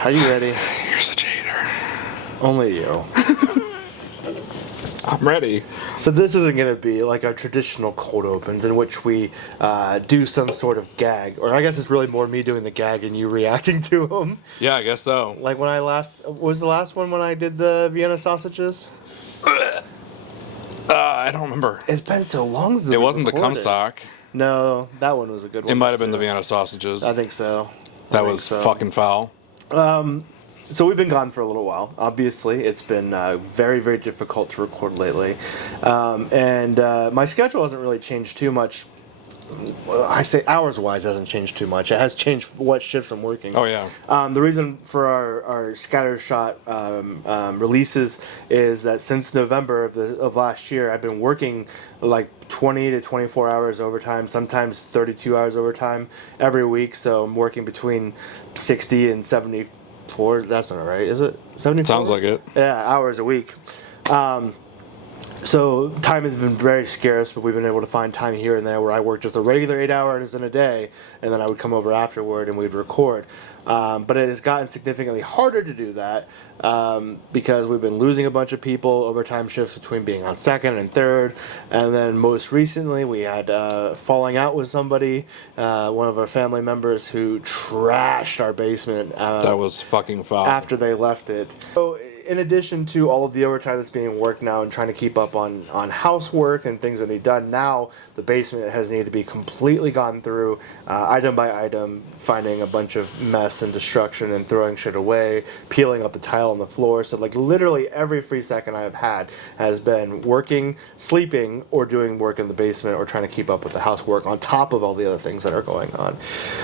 Are you ready? You're such a hater. Only you. I'm ready. So this isn't going to be like our traditional cold opens in which we do some sort of gag. Or I guess it's really more me doing the gag and you reacting to them. Yeah, I guess so. Like when I was the last one when I did the Vienna sausages? I don't remember. It's been so long since It we wasn't the cum recorded. sock. No, that one was a good one. It might have been too. the Vienna sausages. I think so. That was fucking foul. So we've been gone for a little while. Obviously, it's been very, very difficult to record lately. And my schedule hasn't really changed too much. I say hours-wise hasn't changed too much. It has changed what shifts I'm working. Oh, yeah. The reason for our scattershot releases is that since November of last year, I've been working like 20 to 24 hours overtime, sometimes 32 hours overtime every week. So I'm working between 60 and 74. That's not right, is it? 74? Sounds like it. Yeah, hours a week. So time has been very scarce, but we've been able to find time here and there where I work just a regular 8 hours in a day, and then I would come over afterward and we'd record. But it has gotten significantly harder to do that because we've been losing a bunch of people, overtime shifts between being on second and third, and then most recently we had falling out with somebody, one of our family members who trashed our basement. That was fucking foul. After they left it. So, in addition to all of the overtime that's being worked now and trying to keep up on housework and things that need done, now the basement has needed to be completely gone through, item by item, finding a bunch of mess and destruction and throwing shit away, peeling up the tile on the floor. So like literally every free second I have had has been working, sleeping, or doing work in the basement or trying to keep up with the housework on top of all the other things that are going on.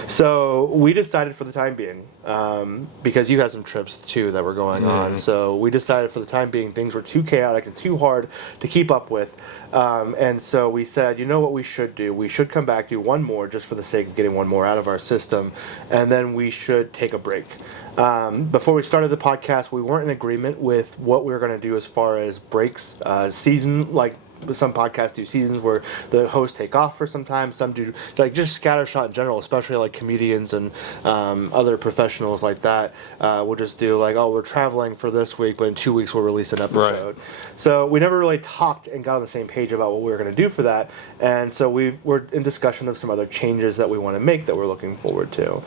So we decided for the time being, because you had some trips too that were going on, so we decided for the time being things were too chaotic and too hard to keep up with, and so we said, you know what we should do? We should come back, do one more just for the sake of getting one more out of our system, and then we should take a break. Before we started the podcast, we weren't in agreement with what we were going to do as far as breaks, season, like some podcasts do seasons where the hosts take off for some time. Some do like just scattershot in general, especially like comedians and other professionals like that. We'll just do like, oh, we're traveling for this week, but in 2 weeks we'll release an episode. Right. So we never really talked and got on the same page about what we were going to do for that. And so we're in discussion of some other changes that we want to make that we're looking forward to.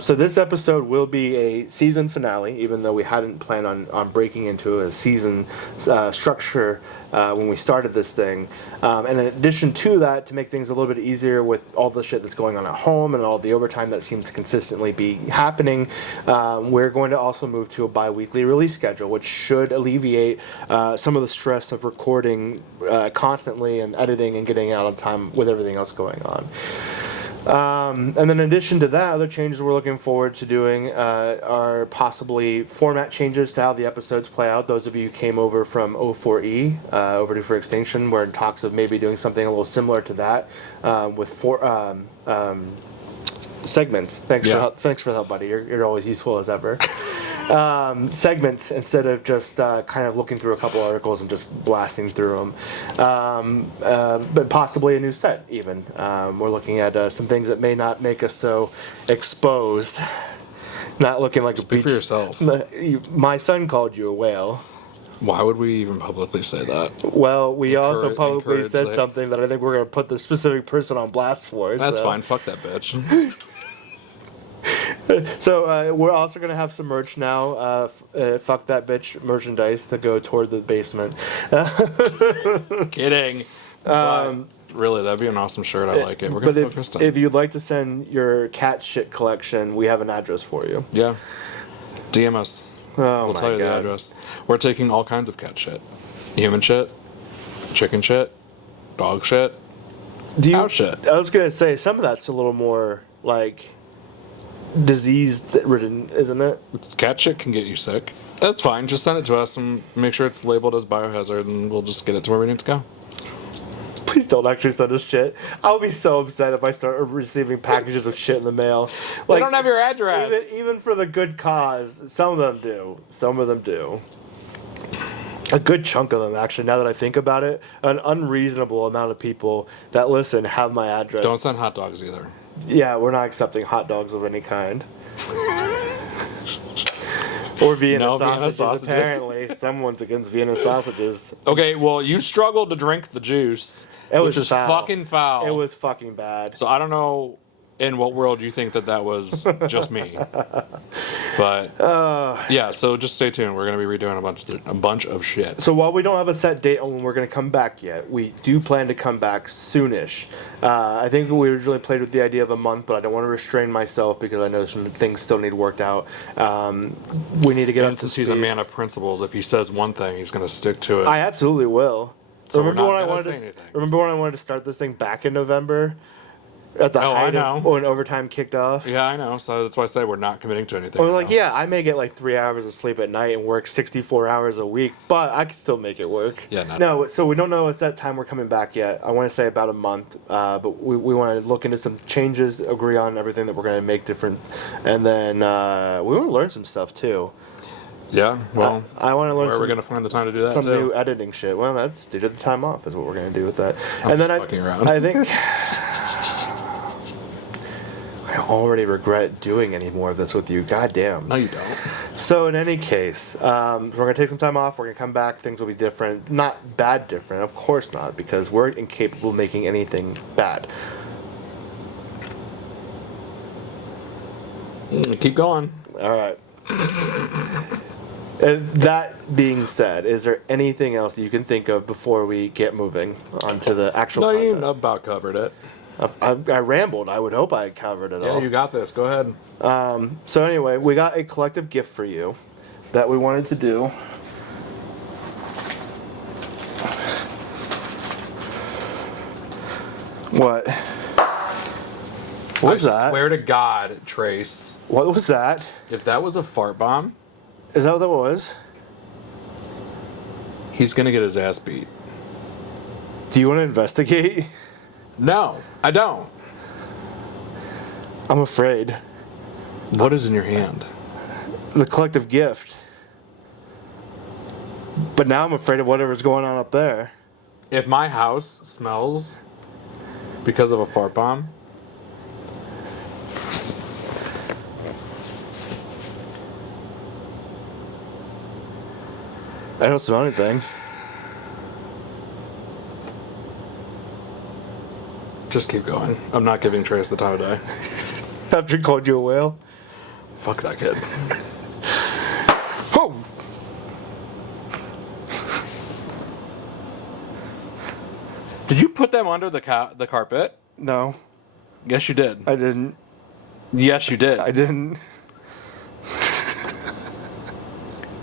So this episode will be a season finale, even though we hadn't planned on breaking into a season structure when we started this thing. And in addition to that, to make things a little bit easier with all the shit that's going on at home and all the overtime that seems to consistently be happening, we're going to also move to a bi-weekly release schedule, which should alleviate some of the stress of recording constantly and editing and getting out on time with everything else going on. And then in addition to that, other changes we're looking forward to doing are possibly format changes to how the episodes play out. Those of you who came over from O4E, Overdue for Extinction, we're in talks of maybe doing something a little similar to that with segments. Thanks for the help, buddy. You're always useful as ever. Segments instead of just kind of looking through a couple articles and just blasting through them. But possibly a new set even. We're looking at some things that may not make us so exposed. Not looking like Speak for yourself. My son called you a whale. Why would we even publicly say that? Well, we also publicly said something that I think we're going to put the specific person on blast for. That's fine. Fuck that bitch. So we're also going to have some merch now, fuck that bitch merchandise to go toward the basement. Kidding. Really, that'd be an awesome shirt. I like it. We're going to But if you'd like to send your cat shit collection, we have an address for you. Yeah. DM us. Oh, we'll tell you the address. We're taking all kinds of cat shit. Human shit, chicken shit, dog shit, cow shit. I was going to say, some of that's a little more, like, disease-ridden, isn't it? Cat shit can get you sick. That's fine. Just send it to us and make sure it's labeled as biohazard, and we'll just get it to where we need to go. Please don't actually send us shit. I'll be so upset if I start receiving packages of shit in the mail. Like, they don't have your address. Even for the good cause, some of them do. Some of them do. A good chunk of them, actually, now that I think about it. An unreasonable amount of people that listen have my address. Don't send hot dogs either. Yeah, we're not accepting hot dogs of any kind. Or Vienna No Vienna sausages, sausages. apparently. Someone's against Vienna sausages. Okay, well, you struggled to drink the juice, It which was is foul. fucking foul. It was fucking bad. So I don't know in what world you think that was just me. But yeah, so just stay tuned. We're gonna be redoing a bunch of shit. So while we don't have a set date on when we're going to come back yet, we do plan to come back soonish. I think we originally played with the idea of a month, but I don't want to restrain myself because I know some things still need worked out. We need to get up to Since speed. he's a man of principles, if he says one thing, he's gonna stick to it. I absolutely will. So we're remember not when I gonna wanted say to anything. remember when I wanted to start this thing back in November, at the Oh, I height know. of when overtime kicked off. Yeah, I know. So that's why I say we're not committing to anything. I was right like, now. yeah, I may get like 3 hours of sleep at night and work 64 hours a week, but I can still make it work. Yeah, No, so we don't know at that time we're coming back yet. I want to say about a month, but we want to look into some changes, agree on everything that we're going to make different, and then we want to learn some stuff too. Yeah. Well, I want to learn. where are we gonna find the time to do that Some too? new editing shit. Well, that's due to the time off is what we're going to do with that. I'm and then just fucking around. I think. I already regret doing any more of this with you. God damn. No, you don't. So in any case, we're going to take some time off. We're going to come back. Things will be different. Not bad different. Of course not, because we're incapable of making anything bad. Keep going. All right. And that being said, is there anything else you can think of before we get moving on to the actual No, content? you about covered it. I rambled. I would hope I covered it all. Yeah, you got this. Go ahead. So anyway, we got a collective gift for you that we wanted to do. What? What was I that? swear to God, Trace, What was that? if that was a fart bomb, Is that what that was? he's gonna get his ass beat. Do you want to investigate? No, I don't. I'm afraid. What is in your hand? The collective gift. But now I'm afraid of whatever's going on up there. If my house smells because of a fart bomb, I don't smell anything. just keep going. I'm not giving Trace the time of day. After he called you a whale. Fuck that kid. Oh! Did you put them under the carpet? No, Yes, you did. I didn't. Yes, you did. I didn't.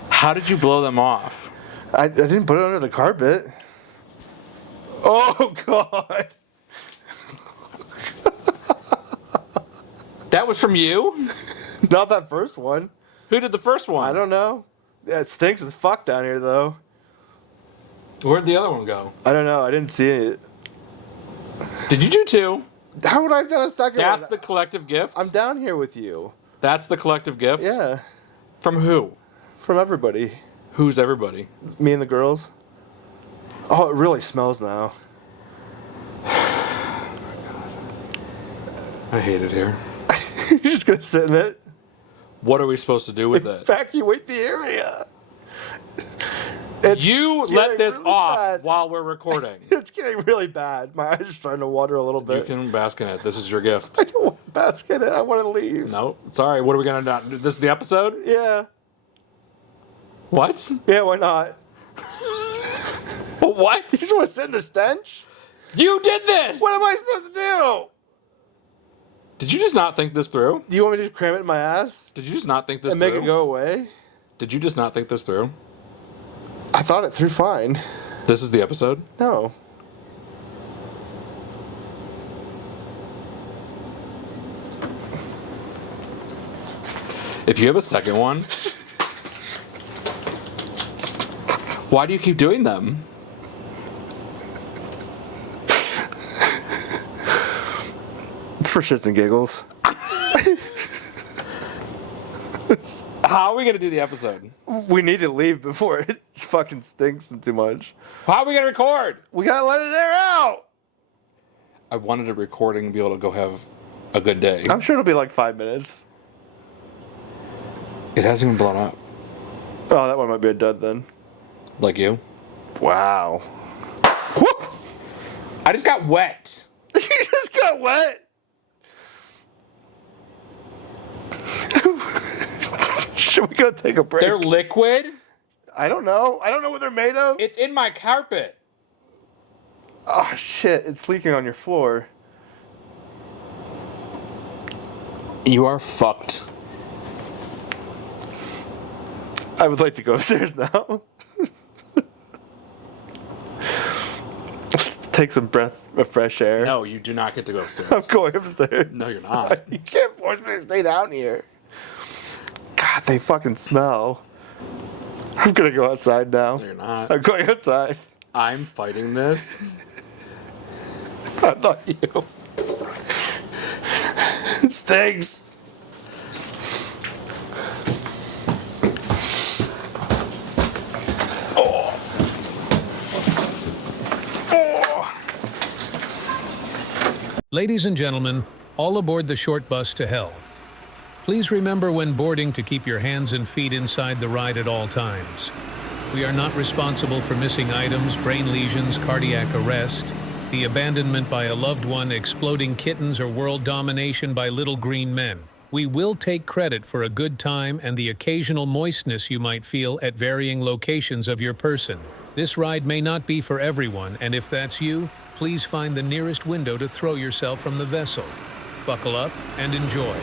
How did you blow them off? I didn't put it under the carpet. Oh, God. That was from you? Not that first one. Who did the first one? I don't know. Yeah, it stinks as fuck down here, though. Where'd the other one go? I don't know. I didn't see it. Did you do two? How would I have done a second That's one? the collective gift? I'm down here with you. That's the collective gift? Yeah. From who? From everybody. Who's everybody? Me and the girls. Oh, it really smells now. I hate it here. You're just going to sit in it? What are we supposed to do with it? Evacuate the area. You getting let this really off bad. while we're recording. It's getting really bad. My eyes are starting to water a little You bit. can bask in it. This is your gift. I don't want to bask in it. I want to leave. No, sorry. What are we gonna do? This is the episode? Yeah. What? Yeah, why not? What? You just want to sit in the stench? You did this! What am I supposed to do? Did you just not think this through? Do you want me to just cram it in my ass Did you just not think this and through? make it go away? Did you just not think this through? I thought it through fine. This is the episode? No. If you have a second one, why do you keep doing them? For shits and giggles. How are we gonna do the episode? We need to leave before it fucking stinks and too much. How are we gonna record? We gotta let it air out. I wanted a recording and be able to go have a good day. I'm sure it'll be like 5 minutes. It hasn't even blown up. Oh, that one might be a dud then. Like you. Wow. Woo! I just got wet. You just got wet? Should we go take a break? They're liquid? I don't know. I don't know what they're made of. It's in my carpet. Oh, shit. It's leaking on your floor. You are fucked. I would like to go upstairs now. Let's take some breath of fresh air. No, you do not get to go upstairs. I'm going upstairs. No, you're not. You can't force me to stay down here. God, they fucking smell. I'm gonna go outside now. No, you're not. I'm going outside. I'm fighting this. I'm not you. It stinks. Ladies and gentlemen, all aboard the short bus to hell. Please remember when boarding to keep your hands and feet inside the ride at all times. We are not responsible for missing items, brain lesions, cardiac arrest, the abandonment by a loved one, exploding kittens, or world domination by little green men. We will take credit for a good time and the occasional moistness you might feel at varying locations of your person. This ride may not be for everyone, and if that's you, please find the nearest window to throw yourself from the vessel. Buckle up and enjoy.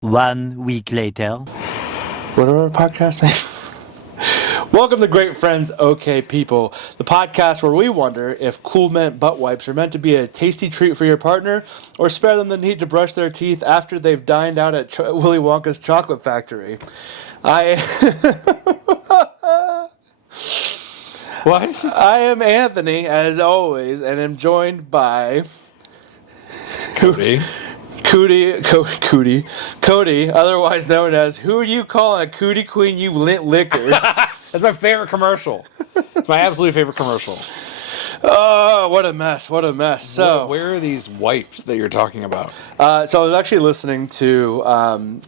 One week later. What are our podcast name? Welcome to Great Friends, OK People, the podcast where we wonder if Cool Mint butt wipes are meant to be a tasty treat for your partner or spare them the need to brush their teeth after they've dined out at Willy Wonka's chocolate factory. What? I am Anthony, as always, and am joined by Cody. Cody, otherwise known as Who Are You Calling a Cootie Queen, You Lint Liquor? That's my favorite commercial. It's my absolute favorite commercial. Oh, what a mess. So, where are these wipes that you're talking about? so I was actually listening to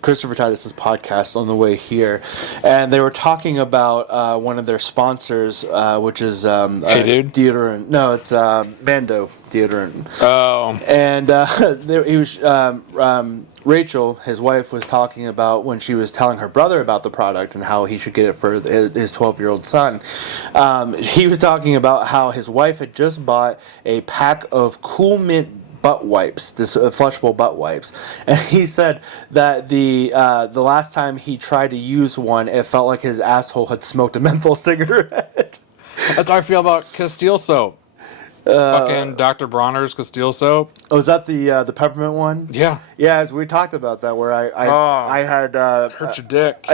Christopher Titus's podcast on the way here, and they were talking about one of their sponsors, which is Hey Dude? deodorant. No, it's Bando deodorant. Oh. And he was Rachel, his wife, was talking about when she was telling her brother about the product and how he should get it for his 12-year-old son. He was talking about how his wife had just bought a pack of Cool Mint butt wipes, this flushable butt wipes, and he said that the last time he tried to use one, it felt like his asshole had smoked a menthol cigarette. That's how I feel about Castile soap. Fucking Dr. Bronner's Castile soap. Oh, is that the peppermint one? Yeah. Yeah, as we talked about that, where I had Hurt your dick.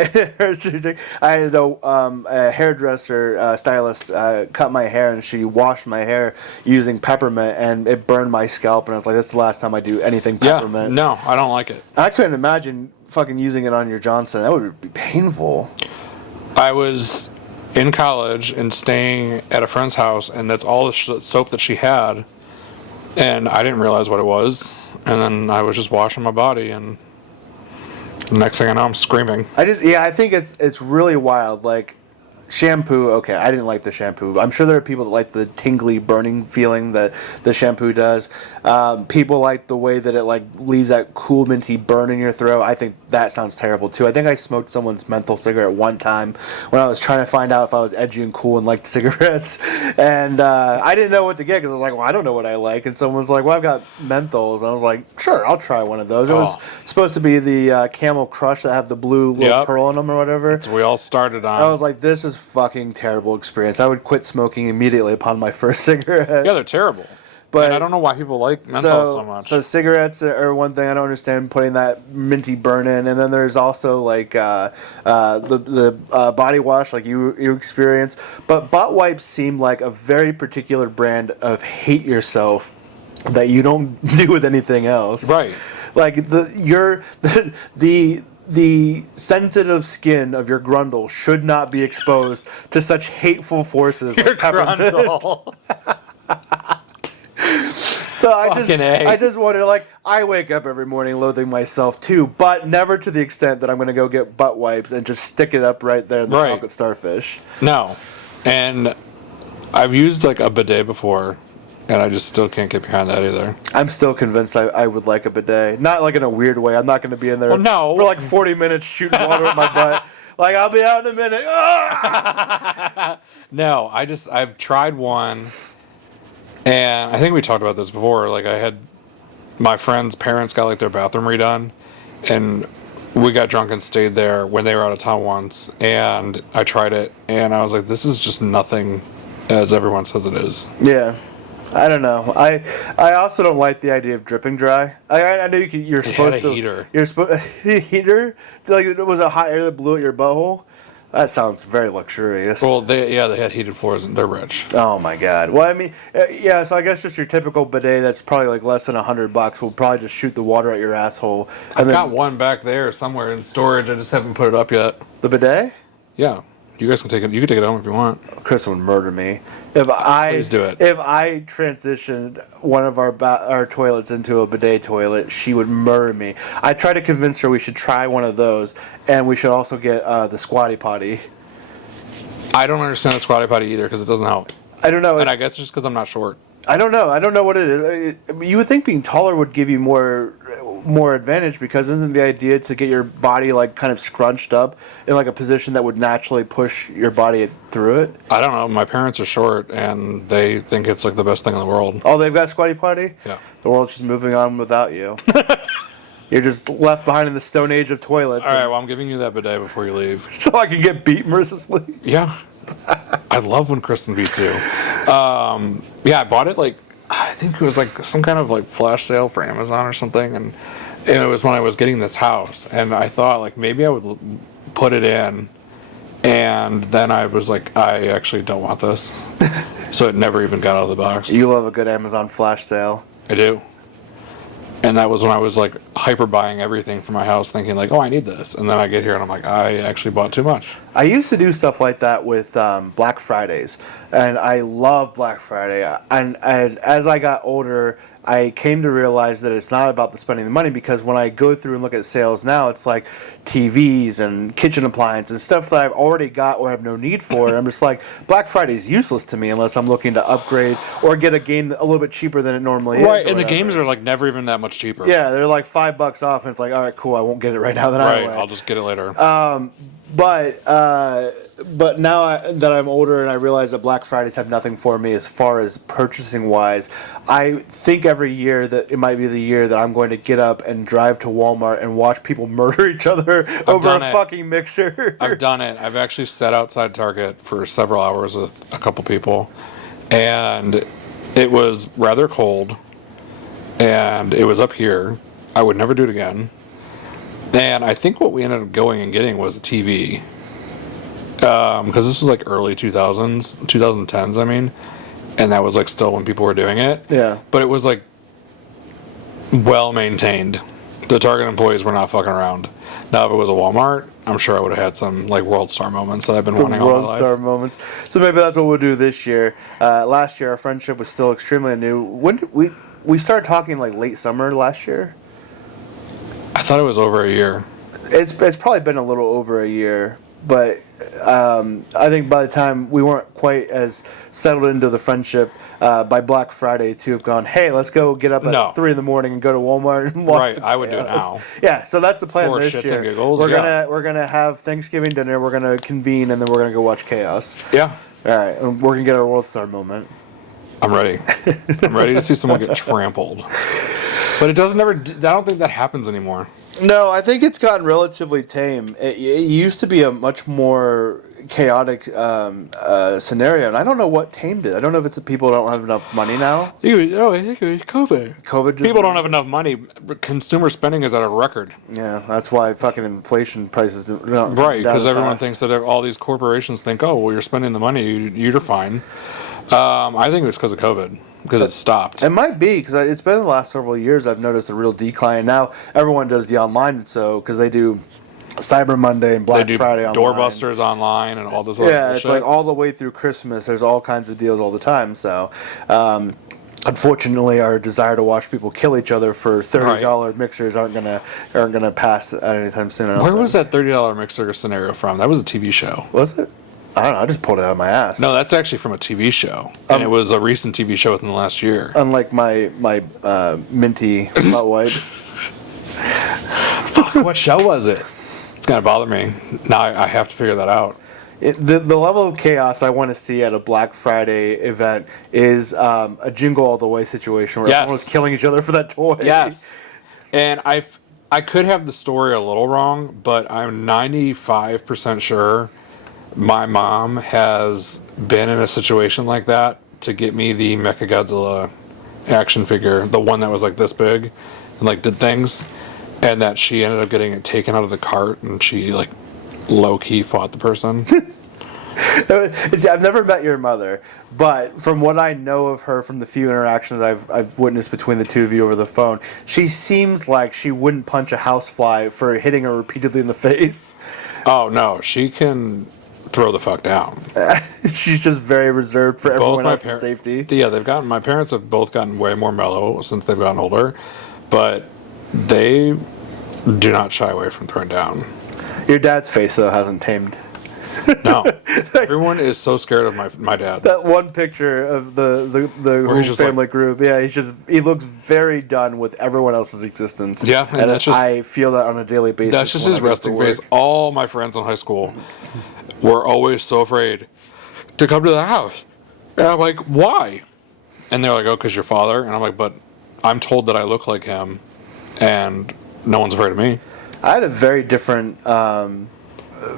I had a hairdresser stylist cut my hair, and she washed my hair using peppermint, and it burned my scalp, and I was like, that's the last time I do anything peppermint. Yeah. No, I don't like it. I couldn't imagine fucking using it on your Johnson. That would be painful. I was in college and staying at a friend's house, and that's all the soap that she had, and I didn't realize what it was, and then I was just washing my body, and the next thing I know, I'm screaming. I think it's really wild. Like, shampoo, okay, I didn't like the shampoo. I'm sure there are people that like the tingly burning feeling that the shampoo does. People like the way that it like leaves that cool minty burn in your throat. I think that sounds terrible too. I think I smoked someone's menthol cigarette one time when I was trying to find out if I was edgy and cool and liked cigarettes, and I didn't know what to get because I was like, well, I don't know what I like, and someone's like, well, I've got menthols, and I was like, sure, I'll try one of those. It was supposed to be the Camel Crush that have the blue little pearl in them or whatever. So we all started on. I was like, this is fucking terrible experience. I would quit smoking immediately upon my first cigarette. Yeah, they're terrible. But and I don't know why people like menthol so much. So cigarettes are one thing I don't understand, putting that minty burn in, and then there's also like the body wash like you experience. But butt wipes seem like a very particular brand of hate yourself that you don't do with anything else. Right. Like the the sensitive skin of your grundle should not be exposed to such hateful forces like peppermint. Grundle. So Fucking A. I just wonder, like, I wake up every morning loathing myself too, but never to the extent that I'm going to go get butt wipes and just stick it up right there in the chocolate starfish. No. And I've used like a bidet before, and I just still can't get behind that either. I'm still convinced I would like a bidet. Not like in a weird way. I'm not going to be in there for like 40 minutes shooting water with my butt. Like, I'll be out in a minute. No, I've tried one, and I think we talked about this before. Like, I had my friend's parents got like their bathroom redone, and we got drunk and stayed there when they were out of town once, and I tried it, and I was like, this is just nothing as everyone says it is. Yeah. I don't know. I also don't like the idea of dripping dry. I know you're supposed to. Heater. You're supposed heater. Like, it was a hot air that blew at your butthole. That sounds very luxurious. Well, they had heated floors, and they're rich. Oh my god. Well, I mean, yeah. So I guess just your typical bidet that's probably like less than $100 will probably just shoot the water at your asshole. I've got one back there somewhere in storage. I just haven't put it up yet. The bidet? Yeah. You guys can take it. You can take it home if you want. Chris would murder me Please do it. If I transitioned one of our toilets into a bidet toilet, she would murder me. I tried to convince her we should try one of those, and we should also get the squatty potty. I don't understand the squatty potty either because it doesn't help. I don't know. And I guess it's just because I'm not short. I don't know. I don't know what it is. You would think being taller would give you more advantage, because isn't the idea to get your body like kind of scrunched up in like a position that would naturally push your body through it? I don't know. My parents are short, and they think it's like the best thing in the world. Oh, they've got squatty potty? Yeah. The world's just moving on without you. You're just left behind in the stone age of toilets. All right, well, I'm giving you that bidet before you leave. So I can get beat mercilessly? Yeah. I love when Kristen beats you. Yeah, I bought it like, I think it was like some kind of like flash sale for Amazon or something, and it was when I was getting this house, and I thought like maybe I would put it in, and then I was like, I actually don't want this. So it never even got out of the box. You love a good Amazon flash sale. I do. And that was when I was like hyper buying everything for my house, thinking like, oh, I need this. And then I get here and I'm like, I actually bought too much. I used to do stuff like that with Black Fridays, and I love Black Friday. And as I got older, I came to realize that it's not about the spending the money, because when I go through and look at sales now, it's like TVs and kitchen appliances and stuff that I've already got or have no need for. And I'm just like, Black Friday is useless to me unless I'm looking to upgrade or get a game a little bit cheaper than it normally is. Right, and the games are like never even that much cheaper. Yeah, they're like $5 off, and it's like, all right, cool, I won't get it right now. Then right, anyway. I'll just get it later. But now that I'm older and I realize that Black Fridays have nothing for me as far as purchasing wise, I think every year that it might be the year that I'm going to get up and drive to Walmart and watch people murder each other over a fucking mixer. I've done it. I've actually sat outside Target for several hours with a couple people, and it was rather cold, and it was up here. I would never do it again. And I think what we ended up going and getting was a TV. Because this was like early 2000s, 2010s, I mean. And that was like still when people were doing it. Yeah. But it was like well maintained. The Target employees were not fucking around. Now, if it was a Walmart, I'm sure I would have had some like World Star moments that I've been wanting all my life. World Star moments. So maybe that's what we'll do this year. Last year, our friendship was still extremely new. When did we started talking like late summer last year? I thought it was over a year. It's probably been a little over a year, but I think by the time we weren't quite as settled into the friendship, by Black Friday to have gone, hey, let's go get up at 3 a.m. and go to Walmart and watch. Right, I would do it now. Yeah, so that's the plan For this shits year. and giggles, We're gonna have Thanksgiving dinner. We're gonna convene, and then we're gonna go watch Chaos. Yeah. All right, and we're gonna get our World Star moment. I'm ready. I'm ready to see someone get trampled. But it doesn't ever. I don't think that happens anymore. No, I think it's gotten relatively tame. It used to be a much more chaotic scenario, and I don't know what tamed it. I don't know if it's that people don't have enough money now. I think it was COVID. COVID just People don't have enough money. Consumer spending is at a record. Yeah, that's why fucking inflation prices Right, because everyone thinks that all these corporations think, oh, well, you're spending the money, you're fine. I think it's because of COVID. Because it stopped. It might be, because it's been the last several years I've noticed a real decline. Now everyone does the online, so because they do Cyber Monday and They Black do Friday online. doorbusters online and all this other Yeah, bullshit. it's like all the way through Christmas. There's all kinds of deals all the time. So, unfortunately, our desire to watch people kill each other for $30 mixers aren't gonna pass at any time soon. Where was that $30 mixer scenario from? That was a TV show. Was it? I don't know. I just pulled it out of my ass. No, that's actually from a TV show, and it was a recent TV show within the last year. Unlike my minty butt wipes. Fuck, what show was it? It's gonna bother me. Now I have to figure that out. The level of chaos I want to see at a Black Friday event is a Jingle All the Way situation where everyone was killing each other for that toy. Yes. And I could have the story a little wrong, but I'm 95% sure my mom has been in a situation like that to get me the Mechagodzilla action figure, the one that was like this big and like did things, and that she ended up getting it taken out of the cart and she like low-key fought the person. See, I've never met your mother, but from what I know of her, from the few interactions I've witnessed between the two of you over the phone, she seems like she wouldn't punch a housefly for hitting her repeatedly in the face. Oh no, she can throw the fuck down. She's just very reserved for everyone else's safety. Yeah, my parents have both gotten way more mellow since they've gotten older, but they do not shy away from throwing down. Your dad's face, though, hasn't tamed. No. Everyone is so scared of my dad. That one picture of the whole family group, yeah, he looks very done with everyone else's existence. Yeah, and that's just, I feel that on a daily basis. That's just his resting face. All my friends in high school were always so afraid to come to the house. And I'm like, why? And they're like, oh, because your father? And I'm like, but I'm told that I look like him, and no one's afraid of me. I had a very different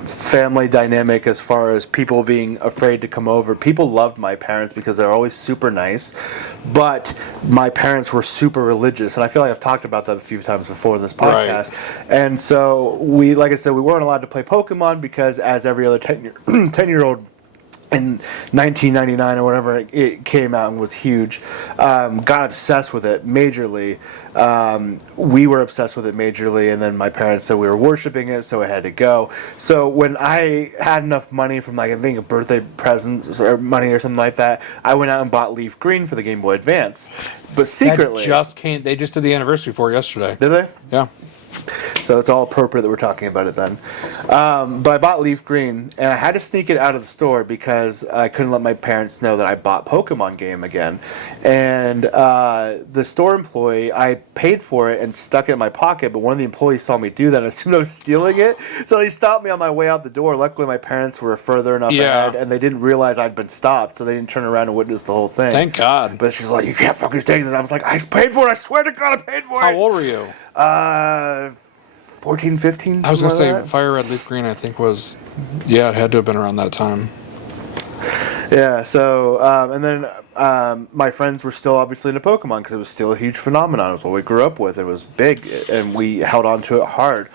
family dynamic as far as people being afraid to come over. People loved my parents because they're always super nice, but my parents were super religious, and I feel like I've talked about that a few times before in this podcast. Right. And so like I said, we weren't allowed to play Pokemon because, as every other 10-year-old in 1999 or whatever it came out and was huge, got obsessed with it majorly. We were obsessed with it majorly, and then my parents said we were worshiping it, so it had to go. So when I had enough money from, like, I think a birthday present or money or something like that, I went out and bought Leaf Green for the Game Boy Advance. But secretly, they just did the anniversary for yesterday. Did they? Yeah. So it's all appropriate that we're talking about it then. But I bought Leaf Green, and I had to sneak it out of the store because I couldn't let my parents know that I bought Pokemon game again. And the store employee, I paid for it and stuck it in my pocket, but one of the employees saw me do that and assumed I was stealing it. So he stopped me on my way out the door. Luckily, my parents were further enough ahead, and they didn't realize I'd been stopped, so they didn't turn around and witness the whole thing. Thank God. But she's like, you can't fucking take this. I was like, I paid for it. I swear to God I paid for it. How old were you? 14, 15. I was going to say Fire Red Leaf Green, I think was, it had to have been around that time. Yeah, so, and then my friends were still obviously into Pokemon because it was still a huge phenomenon. It was what we grew up with. It was big, and we held on to it hard.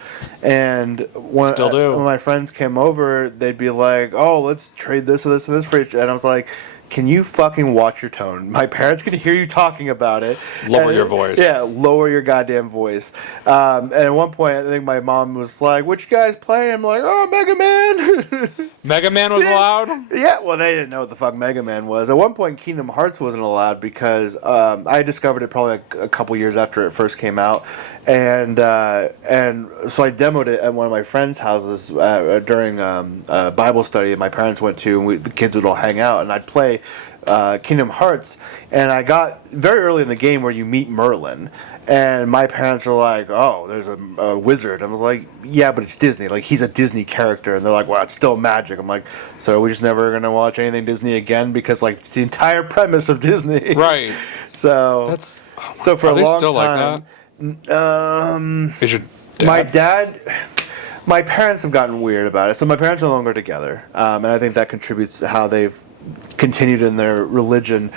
And when my friends came over, they'd be like, oh, let's trade this and this and this for each. And I was like, can you fucking watch your tone? My parents can hear you talking about it. Lower your voice. Yeah, lower your goddamn voice. And at one point, I think my mom was like, what you guys playing? I'm like, oh, Mega Man. Mega Man was allowed? Yeah, well, they didn't know what the fuck Mega Man was. At one point, Kingdom Hearts wasn't allowed because I discovered it probably a couple years after it first came out. And so I demoed it at one of my friends' houses during a Bible study that my parents went to, and the kids would all hang out, and I'd play Kingdom Hearts, and I got very early in the game where you meet Merlin, and my parents were like, oh, there's a wizard. I was like, yeah, but it's Disney. Like, he's a Disney character. And they're like, well, it's still magic. I'm like, so we're just never going to watch anything Disney again because, like, it's the entire premise of Disney. Right. So, for a long still time, like that? Is your dad? My parents have gotten weird about it. So my parents are no longer together. And I think that contributes to how they've continued in their religion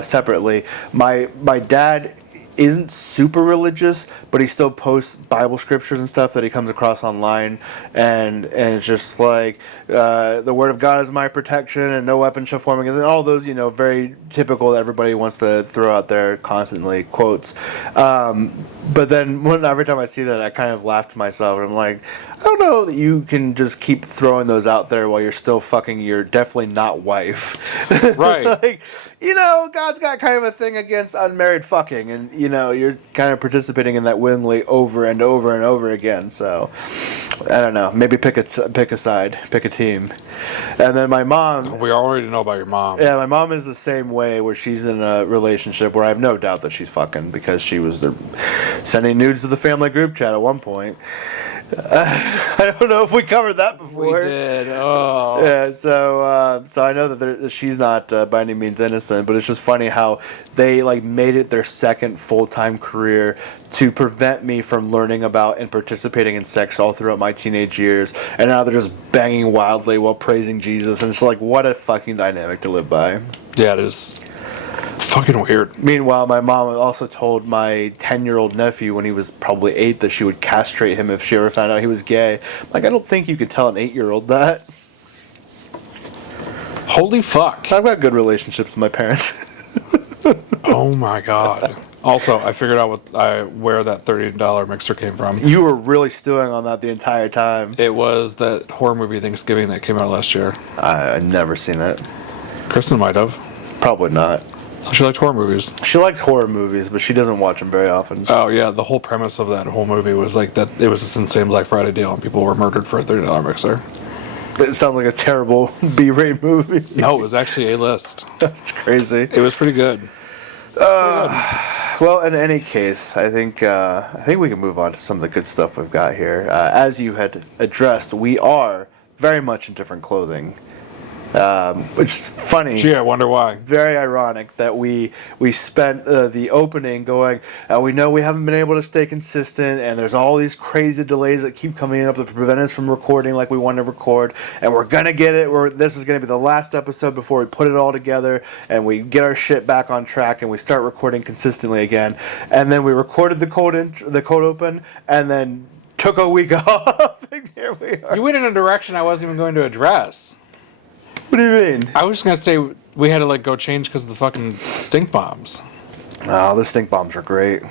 separately. My dad, isn't super religious, but he still posts Bible scriptures and stuff that he comes across online, and it's just like the word of God is my protection, and no weapon shall form against me. All those, very typical that everybody wants to throw out there constantly quotes. But then every time I see that, I kind of laugh to myself, and I'm like, I don't know that you can just keep throwing those out there while you're still fucking your definitely not wife. Right. Like, God's got kind of a thing against unmarried fucking, and you're kind of participating in that willingly over and over and over again. So I don't know. Maybe pick a side, pick a team. And then my mom. We already know about your mom. Yeah, my mom is the same way, where she's in a relationship where I have no doubt that she's fucking, because she was sending nudes to the family group chat at one point. I don't know if we covered that before. We did. Oh. Yeah, so I know that she's not by any means innocent, but it's just funny how they made it their second full-time career to prevent me from learning about and participating in sex all throughout my teenage years, and now they're just banging wildly while praising Jesus, and it's like, what a fucking dynamic to live by. Yeah, it is. Fucking weird. Meanwhile, my mom also told my 10-year-old nephew when he was probably 8 that she would castrate him if she ever found out he was gay. I don't think you could tell an 8-year-old that. Holy fuck. I've got good relationships with my parents. Oh my god. Also, I figured out where that $30 mixer came from. You were really stewing on that the entire time. It was that horror movie Thanksgiving that came out last year. I've never seen it. Kristen might have. Probably not. She liked horror movies. She likes horror movies, but she doesn't watch them very often. Oh, yeah. The whole premise of that whole movie was that it was this insane Black Friday deal, and people were murdered for a $30 mixer. It sounds like a terrible B-rate movie. No, it was actually A-list. That's crazy. It was pretty good. Well, in any case, I think we can move on to some of the good stuff we've got here. As you had addressed, we are very much in different clothing. Which is funny. Gee, I wonder why. Very ironic that we spent the opening going, we know we haven't been able to stay consistent, and there's all these crazy delays that keep coming up that prevent us from recording like we want to record, and we're going to get it. This is going to be the last episode before we put it all together, and we get our shit back on track, and we start recording consistently again. And then we recorded the cold open, and then took a week off, and here we are. You went in a direction I wasn't even going to address. What do you mean? I was just going to say we had to go change because of the fucking stink bombs. Oh, the stink bombs are great.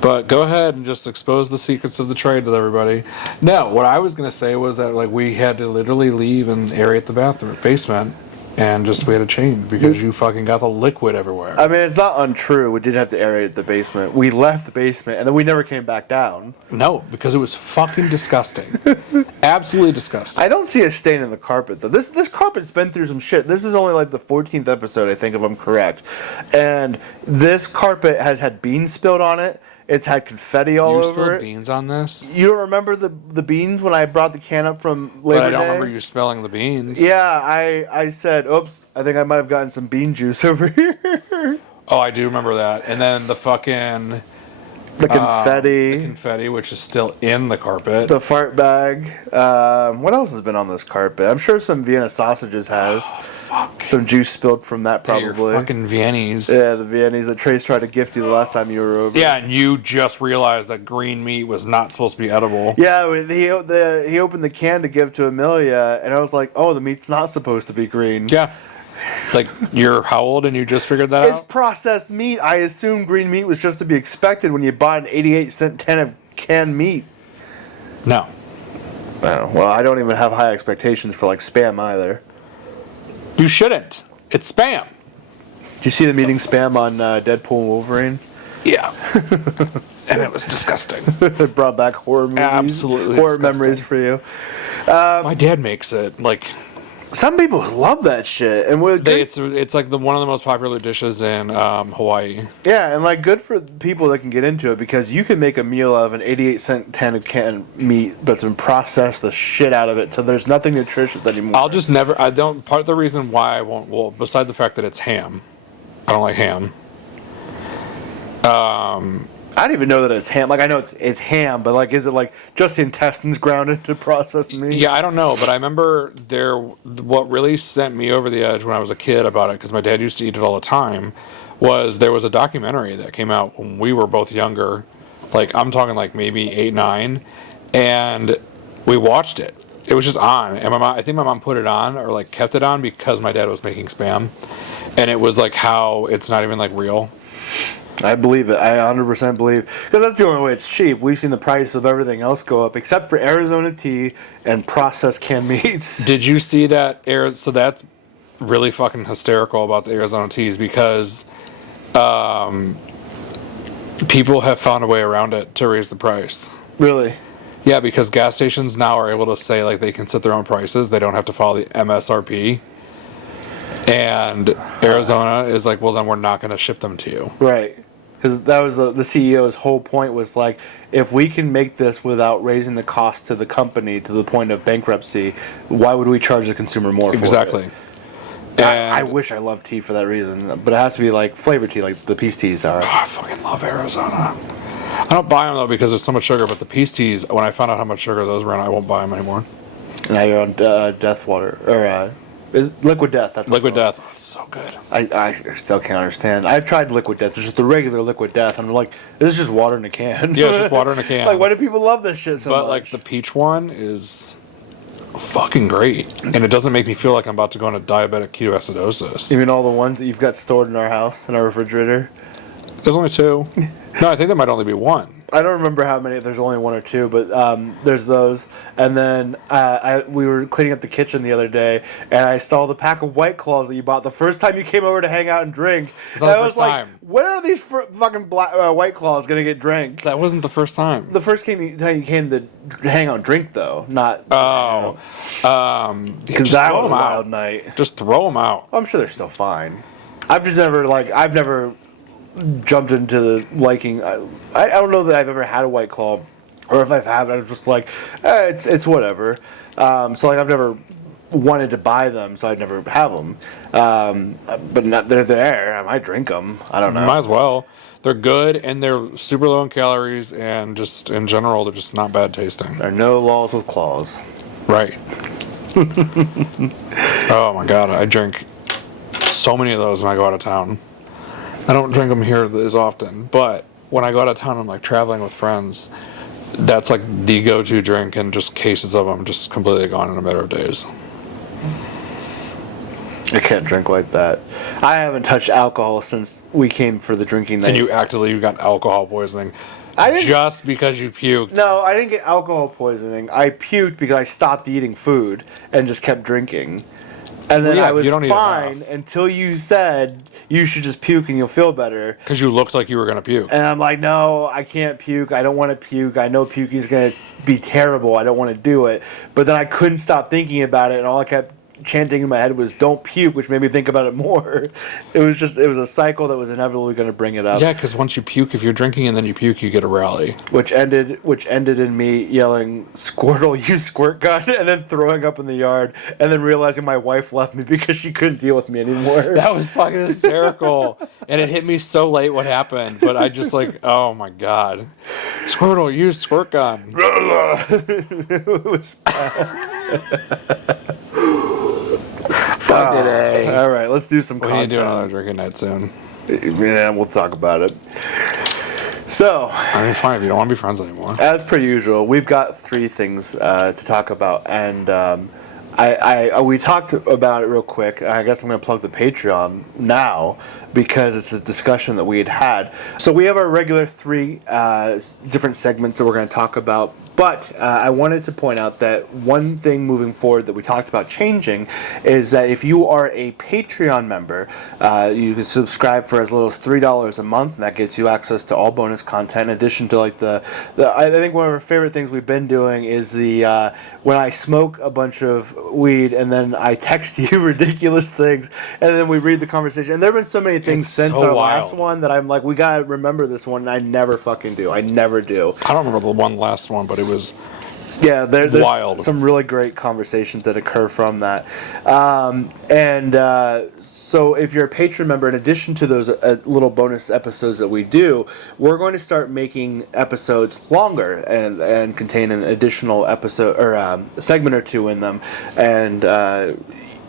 But go ahead and just expose the secrets of the trade to everybody. No, what I was going to say was that we had to literally leave and aerate the basement, and we had to change because you fucking got the liquid everywhere. I mean, it's not untrue. We did have to aerate the basement. We left the basement, and then we never came back down. No, because it was fucking disgusting. Absolutely disgusting. I don't see a stain in the carpet, though. This carpet's been through some shit. This is only the 14th episode, I think, if I'm correct. And this carpet has had beans spilled on it. It's had confetti all over it. You spilled beans on this? You don't remember the beans when I brought the can up from Labor Day? But I don't remember you spilling the beans. Yeah, I said, oops, I think I might have gotten some bean juice over here. Oh, I do remember that. And then the fucking... The confetti. The confetti, which is still in the carpet. The fart bag. What else has been on this carpet? I'm sure some Vienna sausages has. Oh, fuck. Some juice spilled from that, probably. Yeah, your fucking Viennies. Yeah, the Viennies that Trace tried to gift you the last time you were over. Yeah, and you just realized that green meat was not supposed to be edible. Yeah, he opened the can to give to Amelia, and I was like, oh, the meat's not supposed to be green. Yeah. You're how old and you just figured that out? It's processed meat. I assumed green meat was just to be expected when you bought an 88-cent tin of canned meat. No. Oh, well, I don't even have high expectations for Spam either. You shouldn't. It's Spam. Did you see them eating Spam on Deadpool and Wolverine? Yeah. And it was disgusting. It brought back horror movies. Absolutely horror disgusting. memories for you. My dad makes it. Some people love that shit, and it's one of the most popular dishes in Hawaii. Yeah, and good for people that can get into it, because you can make a meal out of an 88-cent tin of canned meat, but then process the shit out of it till there's nothing nutritious anymore. I'll just never. I don't. Part of the reason why I won't. Well, beside the fact that it's ham, I don't like ham. I don't even know that it's ham. Like, I know it's ham, but like, is it like just intestines ground into processed meat? Yeah, I don't know, but I remember what really sent me over the edge when I was a kid about it, because my dad used to eat it all the time, was there was a documentary that came out when we were both younger. Like, I'm talking like maybe 8, 9, and we watched it. It was just on, and I think my mom put it on, or like kept it on, because my dad was making Spam, and it was like how it's not even like real. I believe it. I 100% believe, because that's the only way it's cheap. We've seen the price of everything else go up, except for Arizona tea and processed canned meats. Did you see that? So that's really fucking hysterical about the Arizona teas, because people have found a way around it to raise the price. Really? Yeah, because gas stations now are able to say like they can set their own prices. They don't have to follow the MSRP. And Arizona is like, well, then we're not going to ship them to you. Right. Because that was the CEO's whole point, was like, if we can make this without raising the cost to the company to the point of bankruptcy, why would we charge the consumer more for Exactly. it? I wish I loved tea for that reason, but it has to be like flavored tea, like the peace teas are. Oh, I fucking love Arizona. I don't buy them though because there's so much sugar, but the peace teas, when I found out how much sugar those were in, I won't buy them anymore. Now you're on Death Water, or is Liquid Death. That's Liquid Death. Oh, it's so good. I still can't understand. I've tried Liquid Death. It's just the regular Liquid Death. I'm like, this is just water in a can. Yeah, it's just water in a can. Like, why do people love this shit so much? But like the peach one is fucking great, and it doesn't make me feel like I'm about to go into diabetic ketoacidosis. Even all the ones that you've got stored in our house, in our refrigerator? There's only 2. No, I think there might only be 1. I don't remember how many. There's only 1 or 2, but there's those. And then we were cleaning up the kitchen the other day, and I saw the pack of White Claws that you bought the first time you came over to hang out and drink. And I was like, when are these fucking White Claws going to get drank? That wasn't the first time. The first time you came to hang out and drink, though, not... Oh. Because that was a wild night. Just throw them out. I'm sure they're still fine. I've never jumped into the liking. I don't know that I've ever had a White Claw, or if I've had it, I'm just like, it's whatever. So like I've never wanted to buy them, so I'd never have them. But they're there. I might drink them. I don't know. Might as well. They're good, and they're super low in calories, and just in general, they're just not bad tasting. There are no laws with claws. Right. Oh my god, I drink so many of those when I go out of town. I don't drink them here as often, but when I go out of town, I'm like traveling with friends. That's like the go-to drink, and just cases of them just completely gone in a matter of days. I can't drink like that. I haven't touched alcohol since we came for the drinking night. And you got alcohol poisoning. I didn't, just because you puked. No, I didn't get alcohol poisoning. I puked because I stopped eating food and just kept drinking. And then I was fine until you said you should just puke and you'll feel better. Because you looked like you were going to puke. And I'm like, no, I can't puke. I don't want to puke. I know puking is going to be terrible. I don't want to do it. But then I couldn't stop thinking about it, and all I kept chanting in my head was "don't puke," which made me think about it more. It was a cycle that was inevitably going to bring it up. Yeah, because once you puke, if you're drinking and then you puke, you get a rally. Which ended in me yelling, "Squirtle, you squirt gun," and then throwing up in the yard, and then realizing my wife left me because she couldn't deal with me anymore. That was fucking hysterical, and it hit me so late what happened, but I just like, oh my god, Squirtle, use squirt gun. It was all right, let's do some content. We need to do another drinking night soon. Yeah, we'll talk about it. So, I mean, fine if you don't want to be friends anymore. As per usual, we've got 3 things to talk about, and we talked about it real quick. I guess I'm going to plug the Patreon now because it's a discussion that we had. So we have our regular 3 different segments that we're going to talk about. But I wanted to point out that one thing moving forward that we talked about changing is that if you are a Patreon member, you can subscribe for as little as $3 a month, and that gets you access to all bonus content. In addition to like I think one of our favorite things we've been doing is the when I smoke a bunch of weed and then I text you ridiculous things, and then we read the conversation. And there have been so many things since our last one that I'm like, we gotta remember this one, and I never fucking do. I never do. I don't remember the last one, but it was Yeah, there's wild. some really great conversations that occur from that. So if you're a Patreon member, in addition to those little bonus episodes that we do, we're going to start making episodes longer and contain an additional episode or a segment or two in them. And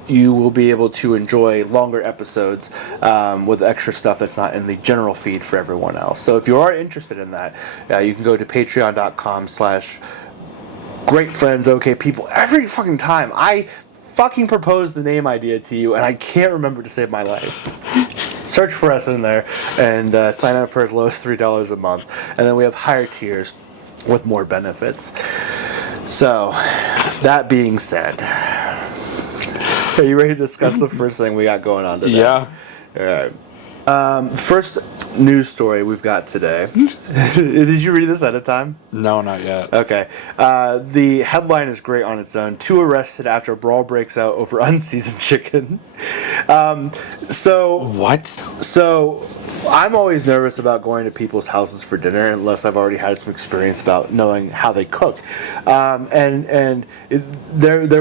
you will be able to enjoy longer episodes with extra stuff that's not in the general feed for everyone else. So if you are interested in that, you can go to patreon.com/Great Friends, Okay People. Every fucking time I fucking propose the name idea to you and I can't remember to save my life. Search for us in there and sign up for as low as $3 a month. And then we have higher tiers with more benefits. So, that being said, are you ready to discuss the first thing we got going on today? Yeah. All right. First news story we've got today. Did you read this at a time? No, not yet. Okay. The headline is great on its own. 2 arrested after a brawl breaks out over unseasoned chicken. What? So I'm always nervous about going to people's houses for dinner unless I've already had some experience about knowing how they cook. There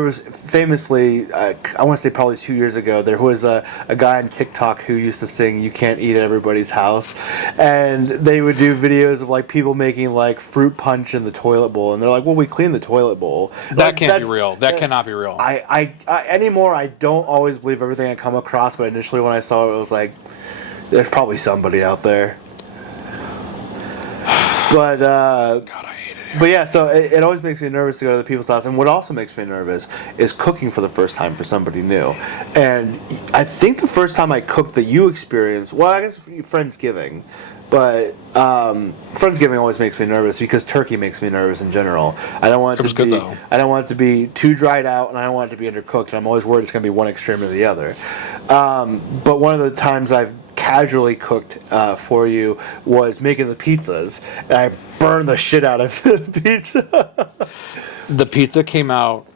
was famously, I want to say probably 2 years ago, there was a guy on TikTok who used to sing "You Can't Eat at Everybody's House," and they would do videos of like people making like fruit punch in the toilet bowl, and they're like, "Well, we clean the toilet bowl." That can't be real. That cannot be real. I anymore, I don't always believe everything I come across, but initially when I saw it, I was like, there's probably somebody out there. But God, I hate it. but yeah, so it always makes me nervous to go to the people's house. And what also makes me nervous is cooking for the first time for somebody new. And I think the first time I cooked that you experienced, well, I guess Friendsgiving. But Friendsgiving always makes me nervous because turkey makes me nervous in general. I don't want it to be. Good, though. I don't want it to be too dried out, and I don't want it to be undercooked. And I'm always worried it's going to be one extreme or the other. But one of the times I've casually cooked for you was making the pizzas, and I burned the shit out of the pizza. The pizza came out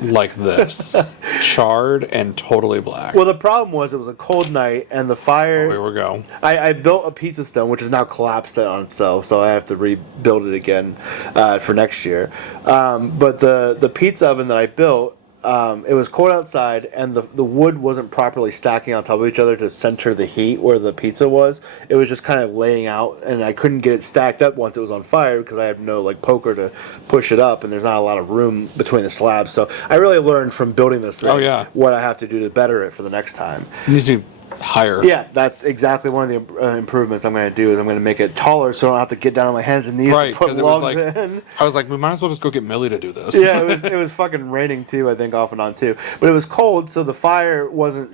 like this, charred and totally black. Well, the problem was it was a cold night, and the fire. Here we go. I built a pizza stone, which is now collapsed on itself, so I have to rebuild it again for next year. But the pizza oven that I built, it was cold outside, and the wood wasn't properly stacking on top of each other to center the heat where the pizza was. It was just kind of laying out, and I couldn't get it stacked up once it was on fire because I had no like poker to push it up, and there's not a lot of room between the slabs. So I really learned from building this thing what I have to do to better it for the next time. It needs to be higher. Yeah, that's exactly one of the improvements I'm going to do is I'm going to make it taller so I don't have to get down on my hands and knees to put logs in. I was like, we might as well just go get Millie to do this. Yeah, it was fucking raining too, I think, off and on too. But it was cold, so the fire wasn't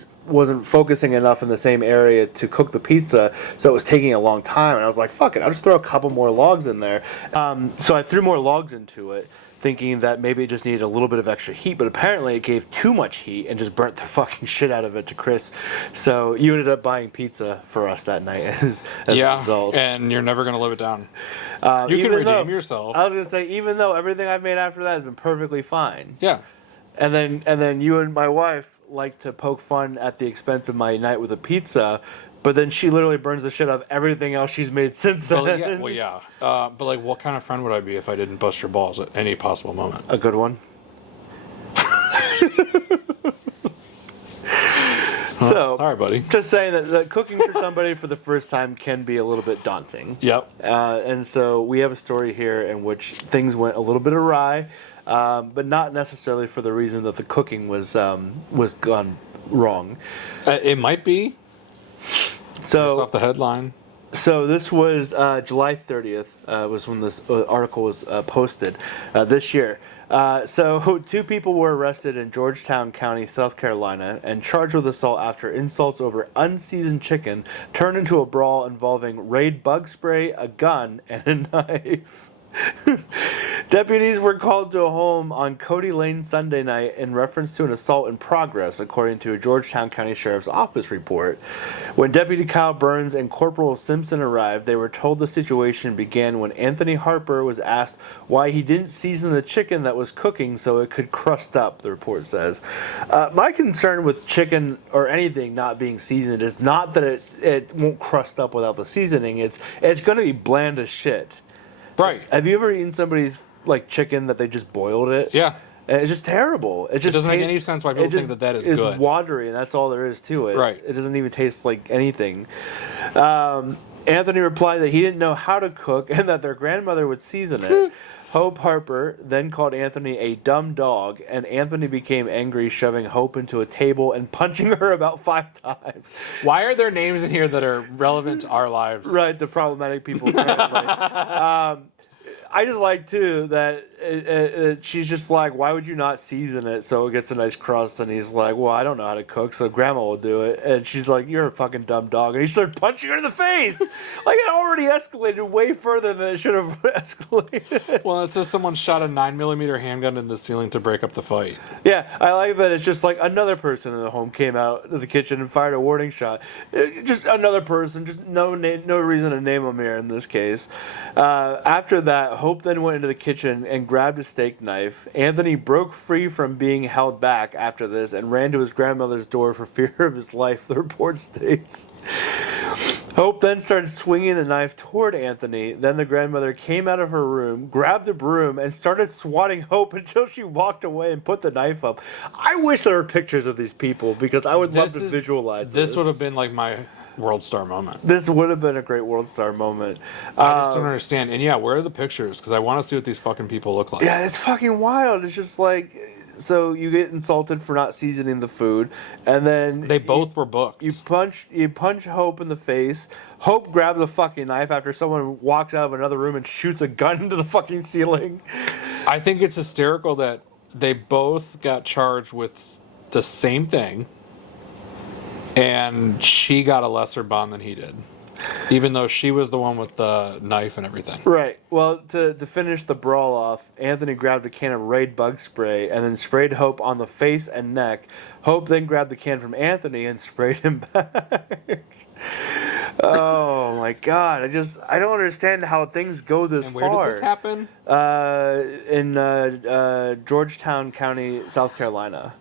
focusing enough in the same area to cook the pizza, so it was taking a long time. And I was like, fuck it, I'll just throw a couple more logs in there. So I threw more logs into it, thinking that maybe it just needed a little bit of extra heat, but apparently it gave too much heat and just burnt the fucking shit out of it to crisp. So you ended up buying pizza for us that night as a result. And you're never going to live it down. You can redeem yourself. I was going to say, even though everything I've made after that has been perfectly fine. Yeah. And then you and my wife like to poke fun at the expense of my night with a pizza, but then she literally burns the shit out of everything else she's made since then. But like, what kind of friend would I be if I didn't bust your balls at any possible moment? A good one. So, sorry, buddy. Just saying that cooking for somebody for the first time can be a little bit daunting. Yep. And so we have a story here in which things went a little bit awry, but not necessarily for the reason that the cooking was gone wrong. It might be. So based off the headline. So this was July 30th was when this article was posted this year. So 2 people were arrested in Georgetown County, South Carolina, and charged with assault after insults over unseasoned chicken turned into a brawl involving Raid bug spray, a gun, and a knife. Deputies were called to a home on Cody Lane Sunday night in reference to an assault in progress, according to a Georgetown County Sheriff's Office report. When Deputy Kyle Burns and Corporal Simpson arrived, they were told the situation began when Anthony Harper was asked why he didn't season the chicken that was cooking so it could crust up, the report says. My concern with chicken or anything not being seasoned is not that it won't crust up without the seasoning. It's going to be bland as shit. Right. Have you ever eaten somebody's like chicken that they just boiled it. Yeah. And it's just terrible. It just doesn't make tastes- any sense why people it think just that is is good. watery, and that's all there is to it. Right. It doesn't even taste like anything. Anthony replied that he didn't know how to cook and that their grandmother would season it. Hope Harper then called Anthony a dumb dog, and Anthony became angry, shoving Hope into a table and punching her about 5 times. Why are there names in here that are relevant to our lives? Right, the problematic people apparently. I just like, too, that she's just like, why would you not season it so it gets a nice crust? And he's like, well, I don't know how to cook, so Grandma will do it. And she's like, you're a fucking dumb dog. And he started punching her in the face. Like, it already escalated way further than it should have escalated. Well, it says someone shot a 9mm handgun in the ceiling to break up the fight. Yeah, I like that it's just like another person in the home came out of the kitchen and fired a warning shot. Just another person, just no reason to name them here in this case. After that, Hope then went into the kitchen and grabbed a steak knife. Anthony broke free from being held back after this and ran to his grandmother's door for fear of his life, the report states. Hope then started swinging the knife toward Anthony. Then the grandmother came out of her room, grabbed the broom, and started swatting Hope until she walked away and put the knife up. I wish there were pictures of these people because I would love to visualize this. This would have been like my World Star moment. This would have been a great World Star moment. I just don't understand. And yeah, where are the pictures? Because I want to see what these fucking people look like. Yeah, it's fucking wild. It's just like, so you get insulted for not seasoning the food, and then They both were booked. You punch Hope in the face. Hope grabs a fucking knife after someone walks out of another room and shoots a gun into the fucking ceiling. I think it's hysterical that they both got charged with the same thing, and she got a lesser bond than he did, even though she was the one with the knife and everything. Right. Well, to finish the brawl off, Anthony grabbed a can of Raid bug spray and then sprayed Hope on the face and neck. Hope then grabbed the can from Anthony and sprayed him back. Oh my god! I don't understand how things go this And where far. did this happen? In Georgetown County, South Carolina.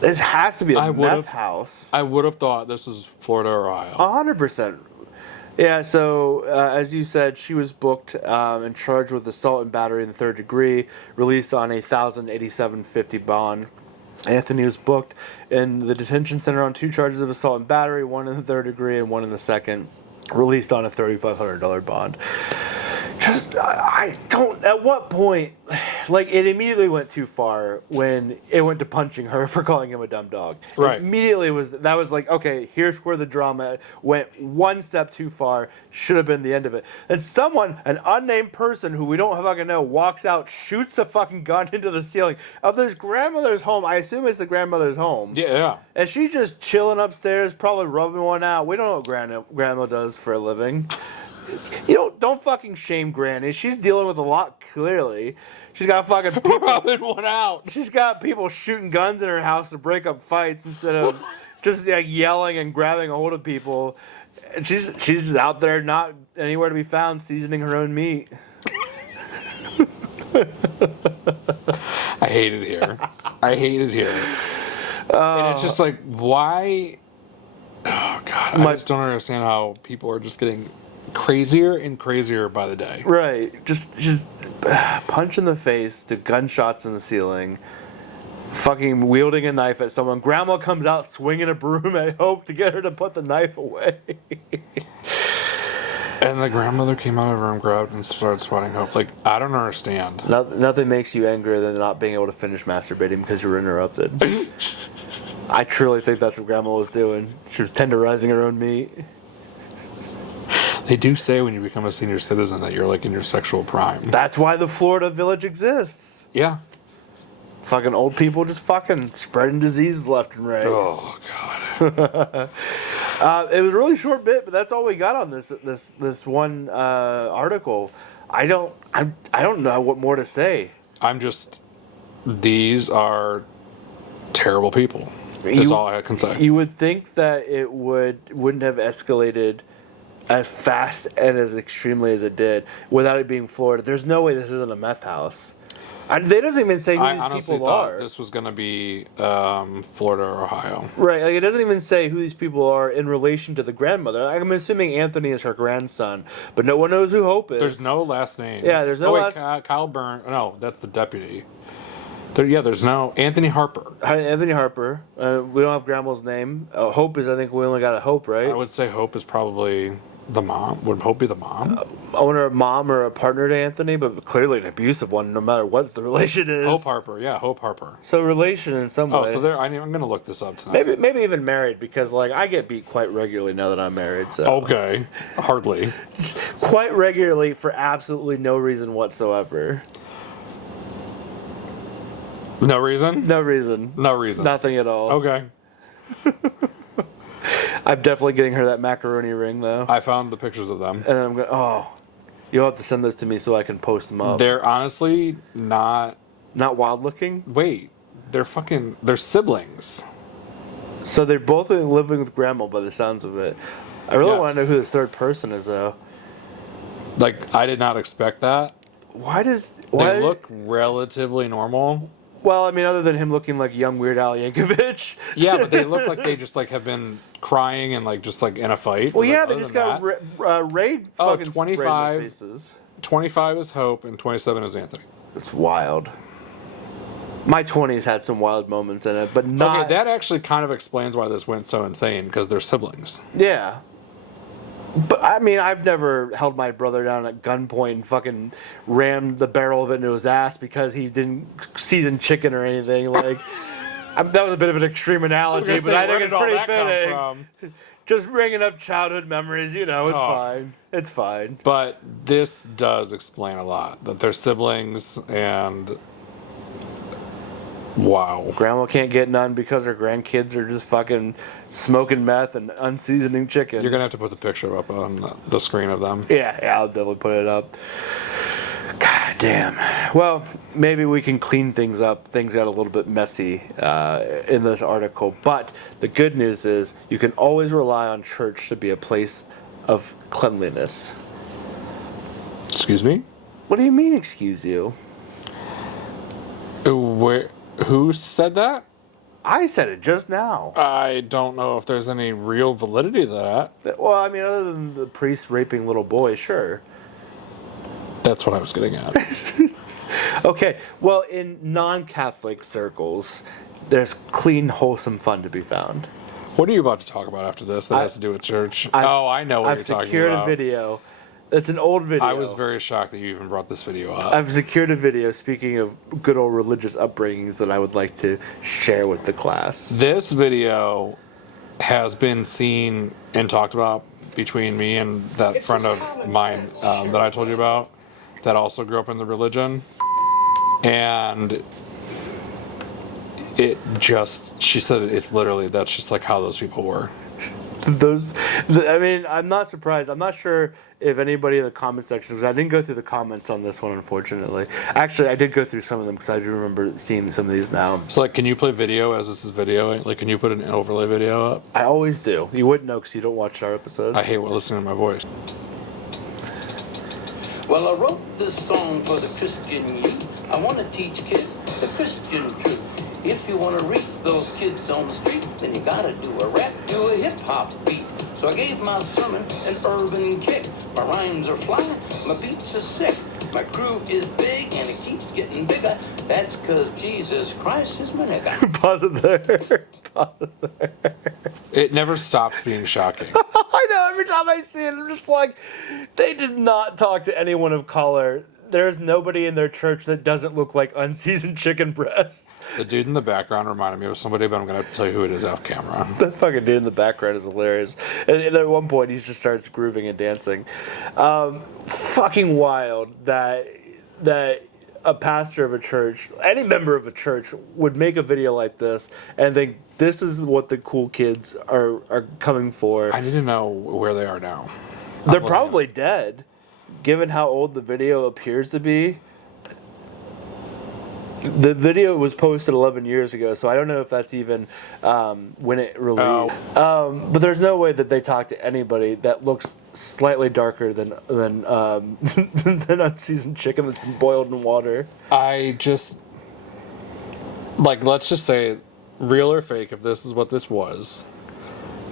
This has to be a meth house. I would have thought this was Florida or Ohio. 100%. Yeah, so as you said, she was booked and charged with assault and battery in the 3rd degree, released on a $1,087.50 bond. Anthony was booked in the detention center on 2 charges of assault and battery, 1 in the 3rd degree and 1 in the 2nd, released on a $3,500 bond. Just, I don't, at what point, like, it immediately went too far when it went to punching her for calling him a dumb dog. Right. Immediately that was like, okay, here's where the drama went one step too far, should have been the end of it. And someone, an unnamed person who we don't fucking know, walks out, shoots a fucking gun into the ceiling of this grandmother's home. I assume it's the grandmother's home. Yeah. And she's just chilling upstairs, probably rubbing one out. We don't know what grandma does for a living. Don't fucking shame Granny. She's dealing with a lot, clearly. She's got fucking people Rubbing one out. She's got people shooting guns in her house to break up fights instead of just like yelling and grabbing a hold of people. And she's just out there, not anywhere to be found, seasoning her own meat. I hate it here. And it's just like, why? Oh god, I just don't understand how people are just getting crazier and crazier by the day. Right. Just punch in the face to gunshots in the ceiling. Fucking wielding a knife at someone. Grandma comes out swinging a broom at Hope to get her to put the knife away. And the grandmother came out of her room, grabbed and started swatting Hope. Like, I don't understand. Nothing makes you angrier than not being able to finish masturbating because you were interrupted. I truly think that's what Grandma was doing. She was tenderizing her own meat. They do say when you become a senior citizen that you're like in your sexual prime. That's why the Florida Village exists. Yeah. Fucking old people just fucking spreading diseases left and right. Oh god. It was a really short bit, but that's all we got on this one article. I don't know what more to say. These are terrible people. Is all I can say. You would think that it wouldn't have escalated as fast and as extremely as it did without it being Florida. There's no way this isn't a meth house. They doesn't even say who I these honestly people thought are. this was going to be Florida or Ohio. Right, like it doesn't even say who these people are in relation to the grandmother. I'm assuming Anthony is her grandson, but no one knows who Hope is. There's no last names. Yeah, there's no last. Kyle Byrne. No, that's the deputy. There's no Anthony Harper. Anthony Harper. We don't have grandma's name. Hope is. I think we only got a Hope, right? I would say Hope is probably the mom. Would Hope be the mom? I wonder a mom or a partner to Anthony, but clearly an abusive one, no matter what the relation is. Hope Harper. Yeah, Hope Harper. So relation in some way. Oh, so there. I'm going to look this up tonight. Maybe even married, because like I get beat quite regularly now that I'm married. So Okay, hardly. quite regularly for absolutely no reason whatsoever. No reason? No reason. No reason. Nothing at all. Okay. I'm definitely getting her that macaroni ring though. I found the pictures of them. And I'm going. Oh, you'll have to send those to me so I can post them up. They're honestly not. Not wild looking. Wait, they're siblings. So they're both living with grandma by the sounds of it. I really Yes. want to know who this third person is though. Like, I did not expect that. Why? They look relatively normal. Well, I mean, other than him looking like young Weird Al Yankovic. Yeah, but they look like they just like have been crying and like just like in a fight. Well, Like, yeah, they other just than got that, Raid Oh, fucking sprayed in 25. their faces. 25 is Hope and 27 is Anthony. It's wild. My 20s had some wild moments in it, but not. Okay, that actually kind of explains why this went so insane, because they're siblings. Yeah. But I mean, I've never held my brother down at gunpoint and fucking rammed the barrel of it into his ass because he didn't season chicken or anything. Like, that was a bit of an extreme analogy, but I think it's pretty fitting. Just bringing up childhood memories, it's fine. It's fine. But this does explain a lot, that they're siblings, and wow. Grandma can't get none because her grandkids are just fucking smoking meth and unseasoning chicken. You're going to have to put the picture up on the screen of them. Yeah, I'll definitely put it up. God damn. Well, maybe we can clean things up. Things got a little bit messy in this article. But the good news is you can always rely on church to be a place of cleanliness. Excuse me? What do you mean, excuse you? Who said that? I said it just now. I don't know if there's any real validity to that. Well, I mean, other than the priest raping little boys, sure. That's what I was getting at. Okay, well, in non-Catholic circles, there's clean, wholesome fun to be found. What are you about to talk about after this that has to do with church? I know what you're talking about. I've secured a video. It's an old video. I was very shocked that you even brought this video up. I've secured a video, speaking of good old religious upbringings, that I would like to share with the class. This video has been seen and talked about between me and that friend of mine that I told you about that also grew up in the religion. And she said it's literally, that's just like how those people were. I mean, I'm not surprised. I'm not sure if anybody in the comment section, because I didn't go through the comments on this one, unfortunately. Actually, I did go through some of them because I do remember seeing some of these now. So, like, can you play video as this is video? Like, can you put an overlay video up? I always do. You wouldn't know because you don't watch our episodes. I hate listening to my voice. Well, I wrote this song for the Christian youth. I want to teach kids the Christian truth. If you want to reach those kids on the street, then you gotta do a rap, do a hip-hop beat. So I gave my sermon an urban kick. My rhymes are fly, my beats are sick. My crew is big and it keeps getting bigger. That's 'cause Jesus Christ is my nigga. Pause it there. Pause it there. It never stops being shocking. I know, every time I see it, I'm just like, they did not talk to anyone of color. There's nobody in their church that doesn't look like unseasoned chicken breasts. The dude in the background reminded me of somebody, but I'm going to tell you who it is off camera. The fucking dude in the background is hilarious. And at one point, he just starts grooving and dancing. Fucking wild that a pastor of a church, any member of a church, would make a video like this and think this is what the cool kids are coming for. I need to know where they are now. They're probably dead, given how old the video appears to be. The video was posted 11 years ago, so I don't know if that's even when it released. But there's no way that they talked to anybody that looks slightly darker than than unseasoned chicken that's been boiled in water. I just let's just say, real or fake, if this is what this was,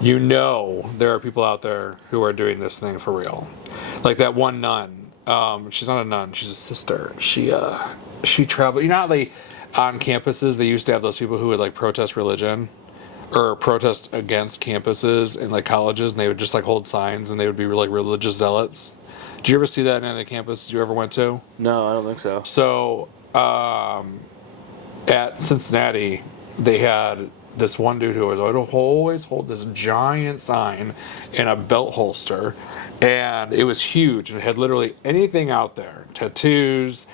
there are people out there who are doing this thing for real. Like that one nun. She's not a nun, she's a sister. She traveled. You know how on campuses they used to have those people who would like protest religion or protest against campuses in like colleges, and they would just like hold signs and they would be like religious zealots. Did you ever see that in any of the campuses you ever went to? No, I don't think so. So at Cincinnati, they had this one dude who would always hold this giant sign in a belt holster, and it was huge, and it had literally anything out there: tattoos,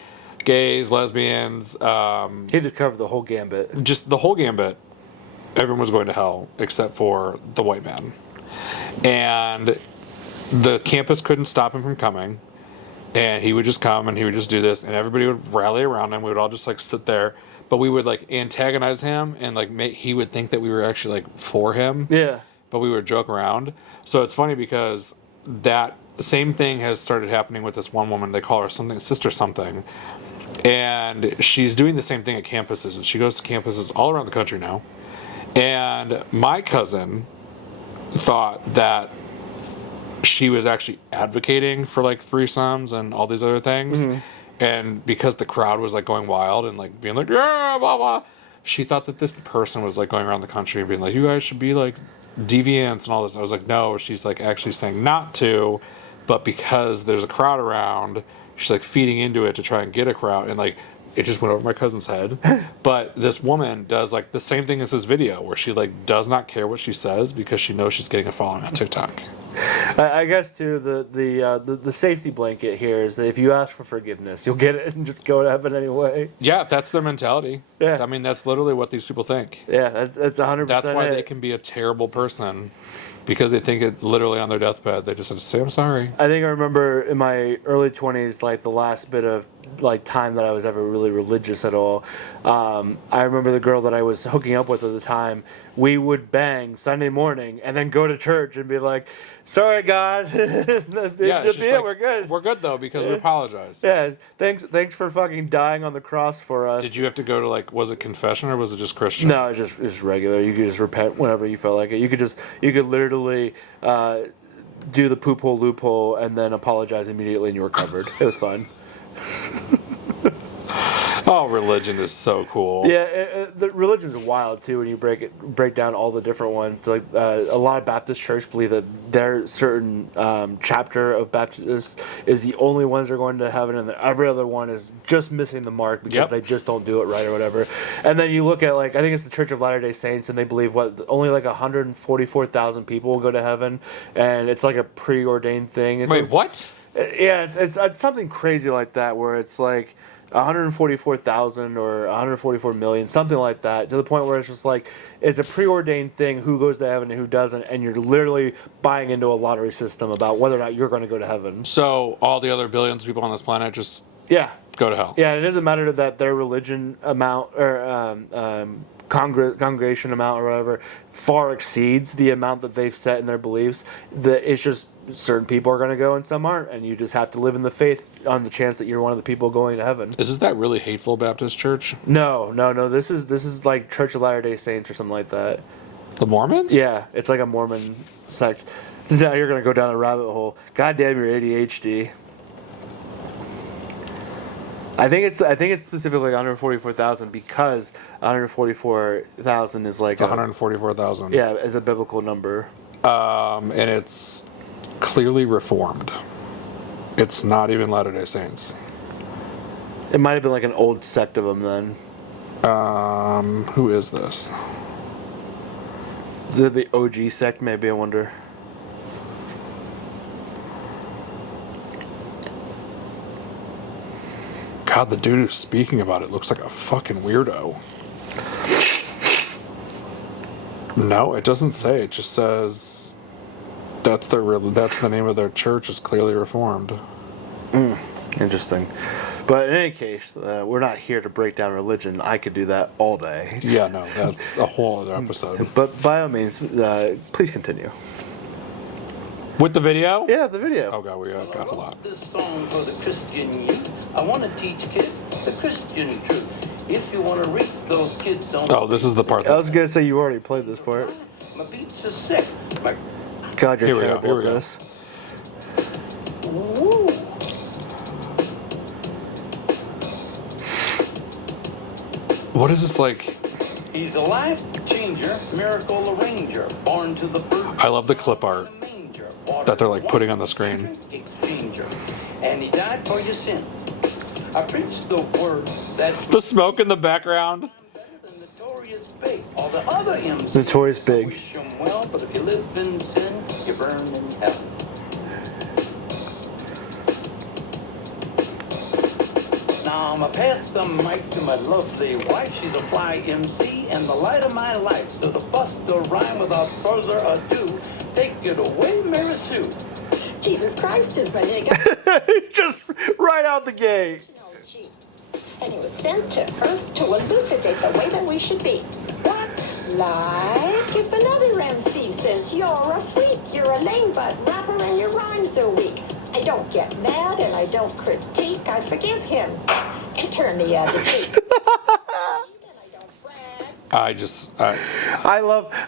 gays, lesbians. He just covered the whole gambit. Just the whole gambit. Everyone was going to hell except for the white man, and the campus couldn't stop him from coming. And he would just come and he would just do this, and everybody would rally around him. We would all just like sit there, but we would like antagonize him, and like he would think that we were actually like for him. Yeah. But we would joke around. So it's funny because that same thing has started happening with this one woman. They call her something, Sister Something, and she's doing the same thing at campuses. And she goes to campuses all around the country now. And my cousin thought that she was actually advocating for like threesomes and all these other things, and because the crowd was like going wild and like being like yeah blah blah, she thought that this person was like going around the country and being like, you guys should be like deviants and all this. I was like, no, she's like actually saying not to, but because there's a crowd around, she's like feeding into it to try and get a crowd, and like it just went over my cousin's head. But this woman does like the same thing as this video, where she like does not care what she says because she knows she's getting a following on TikTok. I guess too the safety blanket here is that if you ask for forgiveness, you'll get it and just go to heaven anyway. Yeah, if that's their mentality. Yeah. I mean, that's literally what these people think. Yeah, that's 100%. That's why they can be a terrible person, because they think it literally on their deathbed. They just have to say, I'm sorry. I think I remember in my early 20s, like the last bit of like time that I was ever really religious at all. I remember the girl that I was hooking up with at the time. We would bang Sunday morning and then go to church and be like, "Sorry, God, Yeah, it's just like, we're good. We're good though because we apologized." Yeah, thanks for fucking dying on the cross for us." Did you have to go to like, was it confession or was it just Christian? No, it's just regular. You could just repent whenever you felt like it. You could literally do the poop hole loophole and then apologize immediately, and you were covered. It was fun. Oh, religion is so cool. Yeah, the religion's wild too when you break down all the different ones. Like a lot of Baptist church believe that their certain chapter of Baptist is the only ones that are going to heaven, and that every other one is just missing the mark because they just don't do it right or whatever. And then you look at like, I think it's the Church of Latter-day Saints, and they believe only like 144,000 people will go to heaven, and it's like a preordained thing. Wait, what? Yeah, it's something crazy like that, where it's like 144,000 or 144 million, something like that, to the point where it's just like it's a preordained thing, who goes to heaven and who doesn't, and you're literally buying into a lottery system about whether or not you're going to go to heaven. So all the other billions of people on this planet just go to hell. Yeah, it doesn't matter that their religion amount or congregation amount or whatever far exceeds the amount that they've set in their beliefs. It's just certain people are going to go and some aren't, and you just have to live in the faith on the chance that you're one of the people going to heaven. Is this that really hateful Baptist church? No. This is like Church of Latter-day Saints or something like that. The Mormons? Yeah, it's like a Mormon sect. Now you're going to go down a rabbit hole. God damn your ADHD. I think it's specifically 144,000 because 144,000 is like 144,000. Yeah, is a biblical number. And it's clearly Reformed. It's not even Latter-day Saints. It might have been like an old sect of them then. Who is this? Is it the OG sect? Maybe, I wonder. God, the dude who's speaking about it looks like a fucking weirdo. No, it doesn't say. It just says that's the name of their church is clearly Reformed. Interesting. But in any case, we're not here to break down religion. I could do that all day. Yeah, no, that's a whole other episode. But by all means, please continue. With the video? Yeah, the video. Oh, God, we got a lot. This song for the Christian youth. I want to teach kids the Christian truth. If you want to reach those kids on Oh, this is the part I was going to say you already played this part. my beats are sick. My God, you're Here we go, terrible here we at go. this. woo. What is this like? He's a life changer, miracle arranger, born to the birth. I love the clip art that they're like putting on the screen. Exchanger. And he died for your sins. I preach the word that's The smoke in the background. better than Notorious Big. All the other MCs. Notorious Big. Wish 'em well, but if you live in sin, you burn in hell. Now I'ma pass the mic to my lovely wife. She's a fly MC and the light of my life. So to bust the rhyme without further ado, take it away, Mary Sue. Jesus Christ is my nigga. Just right out the gate. And he was sent to earth to elucidate the way that we should be. What? Like if another MC says you're a freak, you're a lame butt rapper and your rhymes are weak. I don't get mad and I don't critique. I forgive him and turn the other cheek. And I don't brag.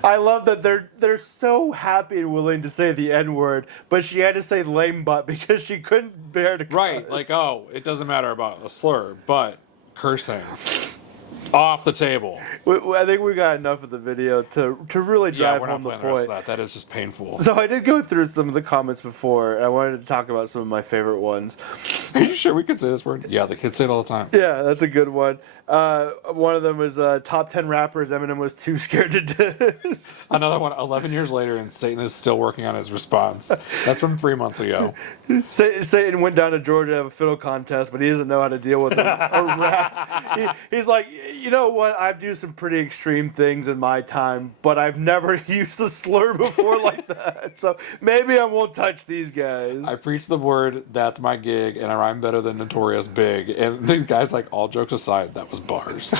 I love that they're so happy and willing to say the N-word, but she had to say lame butt because she couldn't bear to curse. right, like, oh, it doesn't matter about a slur, but cursing. Off the table. I think we got enough of the video to really Yeah, drive we're not home the playing the rest of point. that. That is just painful. So I did go through some of the comments before, and I wanted to talk about some of my favorite ones. Are you sure we could say this word? Yeah, the kids say it all the time. Yeah, that's a good one. One of them was top 10 rappers Eminem was too scared to diss. Another one, 11 years later, and Satan is still working on his response. That's from 3 months ago. Satan went down to Georgia to have a fiddle contest, but he doesn't know how to deal with a rap. He's like, you know what? I do some pretty extreme things in my time, but I've never used the slur before like that. So maybe I won't touch these guys. I preach the word, that's my gig, and I rhyme better than Notorious Big. And the guy's like, all jokes aside, that was bars.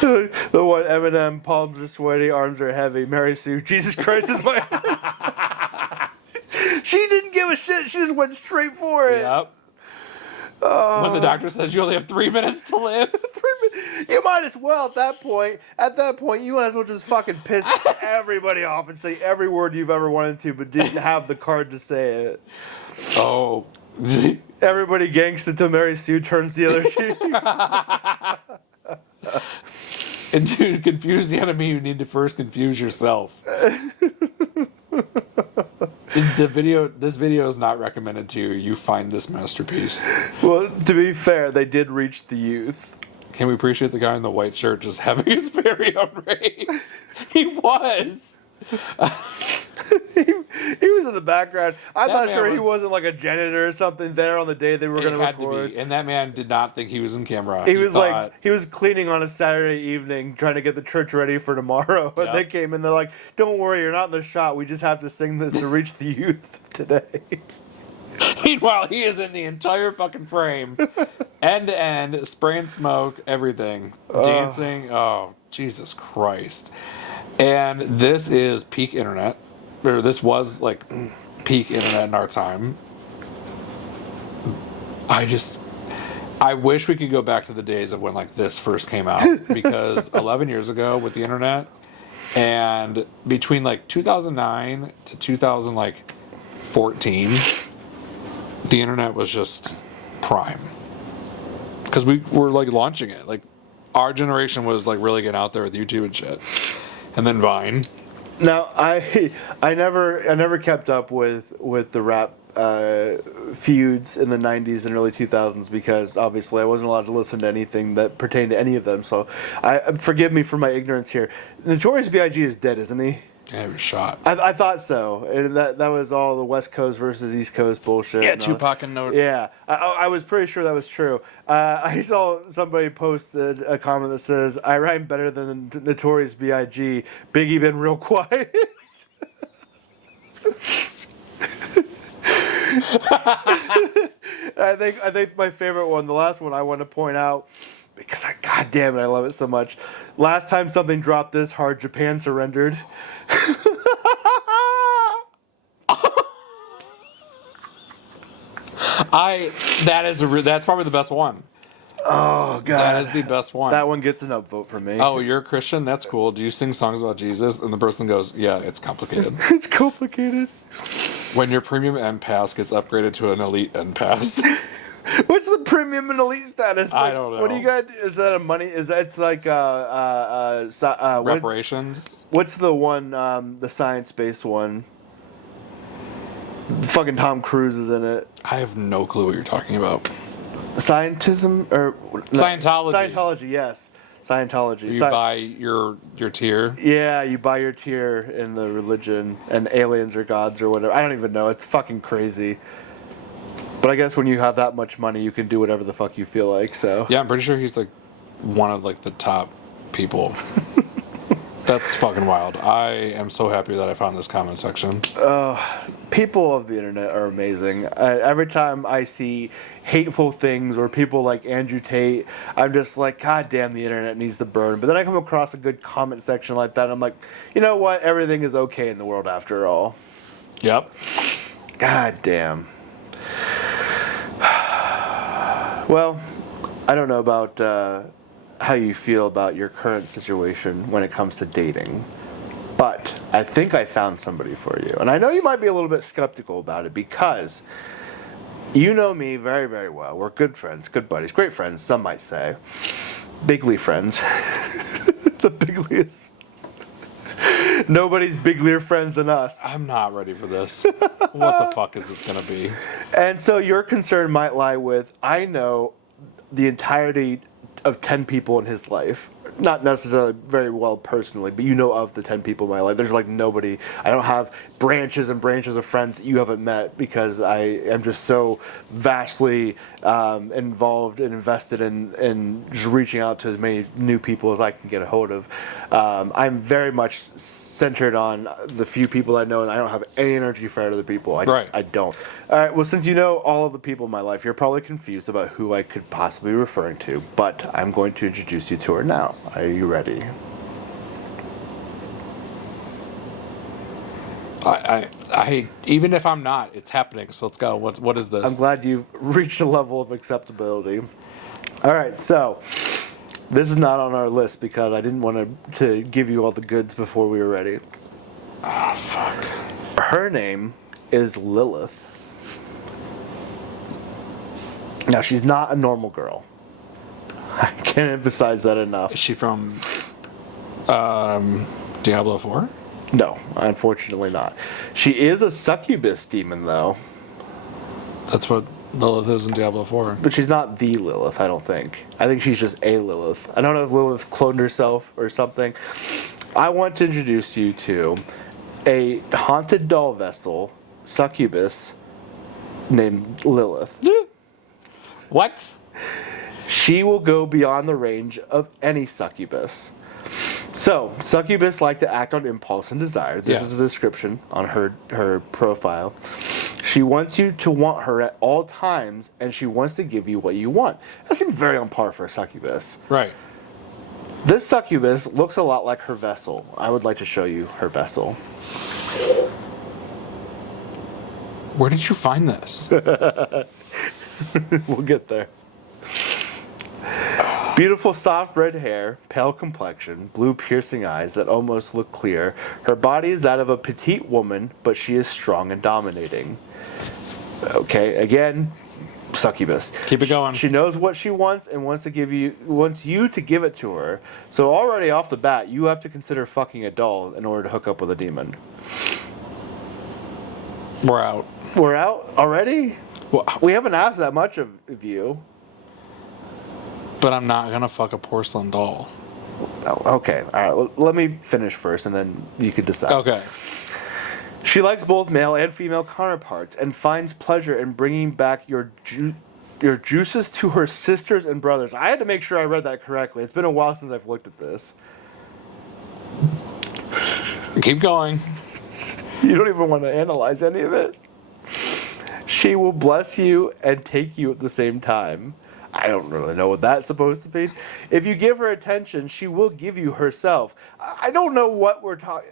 The one Eminem, palms are sweaty, arms are heavy. Mary Sue, Jesus Christ is my. She didn't give a shit. She just went straight for it. Yep. When the doctor says you only have 3 minutes to live. You might as well at that point. At that point, you might as well just fucking piss everybody off and say every word you've ever wanted to, but didn't have the card to say it. Oh. Everybody gangsta till Mary Sue turns the other cheek. And to confuse the enemy, you need to first confuse yourself. This video is not recommended to you. You find this masterpiece. Well, to be fair, they did reach the youth. Can we appreciate the guy in the white shirt just having his very own rave? He was. He was in the background. I'm That not man sure he was- wasn't like a janitor or something there on the day they were going It to had to record. be. And that man did not think he was in camera. He was thought, like, he was cleaning on a Saturday evening, trying to get the church ready for tomorrow. And Yep. they came in, they're like, "Don't worry, you're not in the shot. We just have to sing this to reach the youth today." meanwhile, he is in the entire fucking frame, end to end, spraying smoke, everything, dancing. Oh, Jesus Christ! And this is peak internet, or this was like peak internet in our time. I wish we could go back to the days of when like this first came out, because 11 years ago with the internet, and between like 2009 to 2014, the internet was just prime, because we were like launching it. Like our generation was like really getting out there with YouTube and shit, and then Vine. Now, I never kept up with the rap feuds in the 90s and early 2000s, because obviously I wasn't allowed to listen to anything that pertained to any of them. So, forgive me for my ignorance here. Notorious B.I.G. is dead, isn't he? Yeah, he was shot. I thought so, and that was all the West Coast versus East Coast bullshit. Yeah, and all. Tupac and No. Yeah, I was pretty sure that was true. I saw somebody posted a comment that says, "I rhyme better than Notorious B.I.G. Biggie been real quiet." I think my favorite one, the last one I want to point out, because God damn it, I love it so much. Last time something dropped this hard, Japan surrendered. That's probably the best one. Oh God, That is the best one. That one gets an upvote from me. Oh, you're a Christian? That's cool. Do you sing songs about Jesus? And the person goes, yeah, it's complicated. It's complicated. When your premium end pass gets upgraded to an elite end pass. What's the premium and elite status? I don't know. What do you got? Is that a money? Is that it's like Reparations? What's the one? The science-based one. Fucking Tom Cruise is in it. I have no clue what you're talking about. Scientism or Scientology. Scientology, yes. Scientology. You buy your tier. Yeah, you buy your tier in the religion, and aliens are gods or whatever. I don't even know. It's fucking crazy. But I guess when you have that much money, you can do whatever the fuck you feel like. So Yeah, I'm pretty sure he's like one of like the top people. That's fucking wild. I am so happy that I found this comment section. People of the internet are amazing. Every time I see hateful things or people like Andrew Tate, I'm just like, God damn, the internet needs to burn. But then I come across a good comment section like that, and I'm like, you know what? Everything is okay in the world after all. Yep. God damn. Well, I don't know about how you feel about your current situation when it comes to dating, but I think I found somebody for you. And I know you might be a little bit skeptical about it because you know me very, very well. We're good friends, good buddies, great friends, some might say. Bigly friends. The bigliest. Nobody's biglier friends than us. I'm not ready for this. What the fuck is this gonna be? And so your concern might lie with, I know the entirety of 10 people in his life. Not necessarily very well personally, but you know of the 10 people in my life. There's like nobody. I don't have branches and branches of friends that you haven't met because I am just so vastly involved and invested in just reaching out to as many new people as I can get a hold of. I'm very much centered on the few people I know, and I don't have any energy for other people. I don't. All right, well, since you know all of the people in my life, you're probably confused about who I could possibly be referring to, but I'm going to introduce you to her now. Are you ready? I even if I'm not, it's happening. So let's go. What is this? I'm glad you've reached a level of acceptability. All right, so this is not on our list because I didn't want to give you all the goods before we were ready. Oh, fuck. Her name is Lilith. Now, she's not a normal girl. I can't emphasize that enough. Is she from Diablo 4? No, unfortunately not. She is a succubus demon, though. That's what Lilith is in Diablo 4. But she's not the Lilith, I don't think. I think she's just a Lilith. I don't know if Lilith cloned herself or something. I want to introduce you to a haunted doll vessel succubus named Lilith. What? She will go beyond the range of any succubus. So, succubus like to act on impulse and desire. This is the description on her profile. She wants you to want her at all times, and she wants to give you what you want. That seems very on par for a succubus. Right. This succubus looks a lot like her vessel. I would like to show you her vessel. Where did you find this? We'll get there. Beautiful soft red hair, pale complexion, blue piercing eyes that almost look clear. Her body is that of a petite woman, but she is strong and dominating. Okay, again, succubus. Keep it going. She knows what she wants and wants you to give it to her. So already off the bat, you have to consider fucking a doll in order to hook up with a demon. We're out. We're out already? Well, We haven't asked that much of you. but I'm not gonna fuck a porcelain doll. Oh, okay, all right. Well, let me finish first, and then you can decide. Okay. She likes both male and female counterparts and finds pleasure in bringing back your juices to her sisters and brothers. I had to make sure I read that correctly. It's been a while since I've looked at this. Keep going. You don't even want to analyze any of it. She will bless you and take you at the same time. I don't really know what that's supposed to be. If you give her attention, she will give you herself. I don't know what we're talking.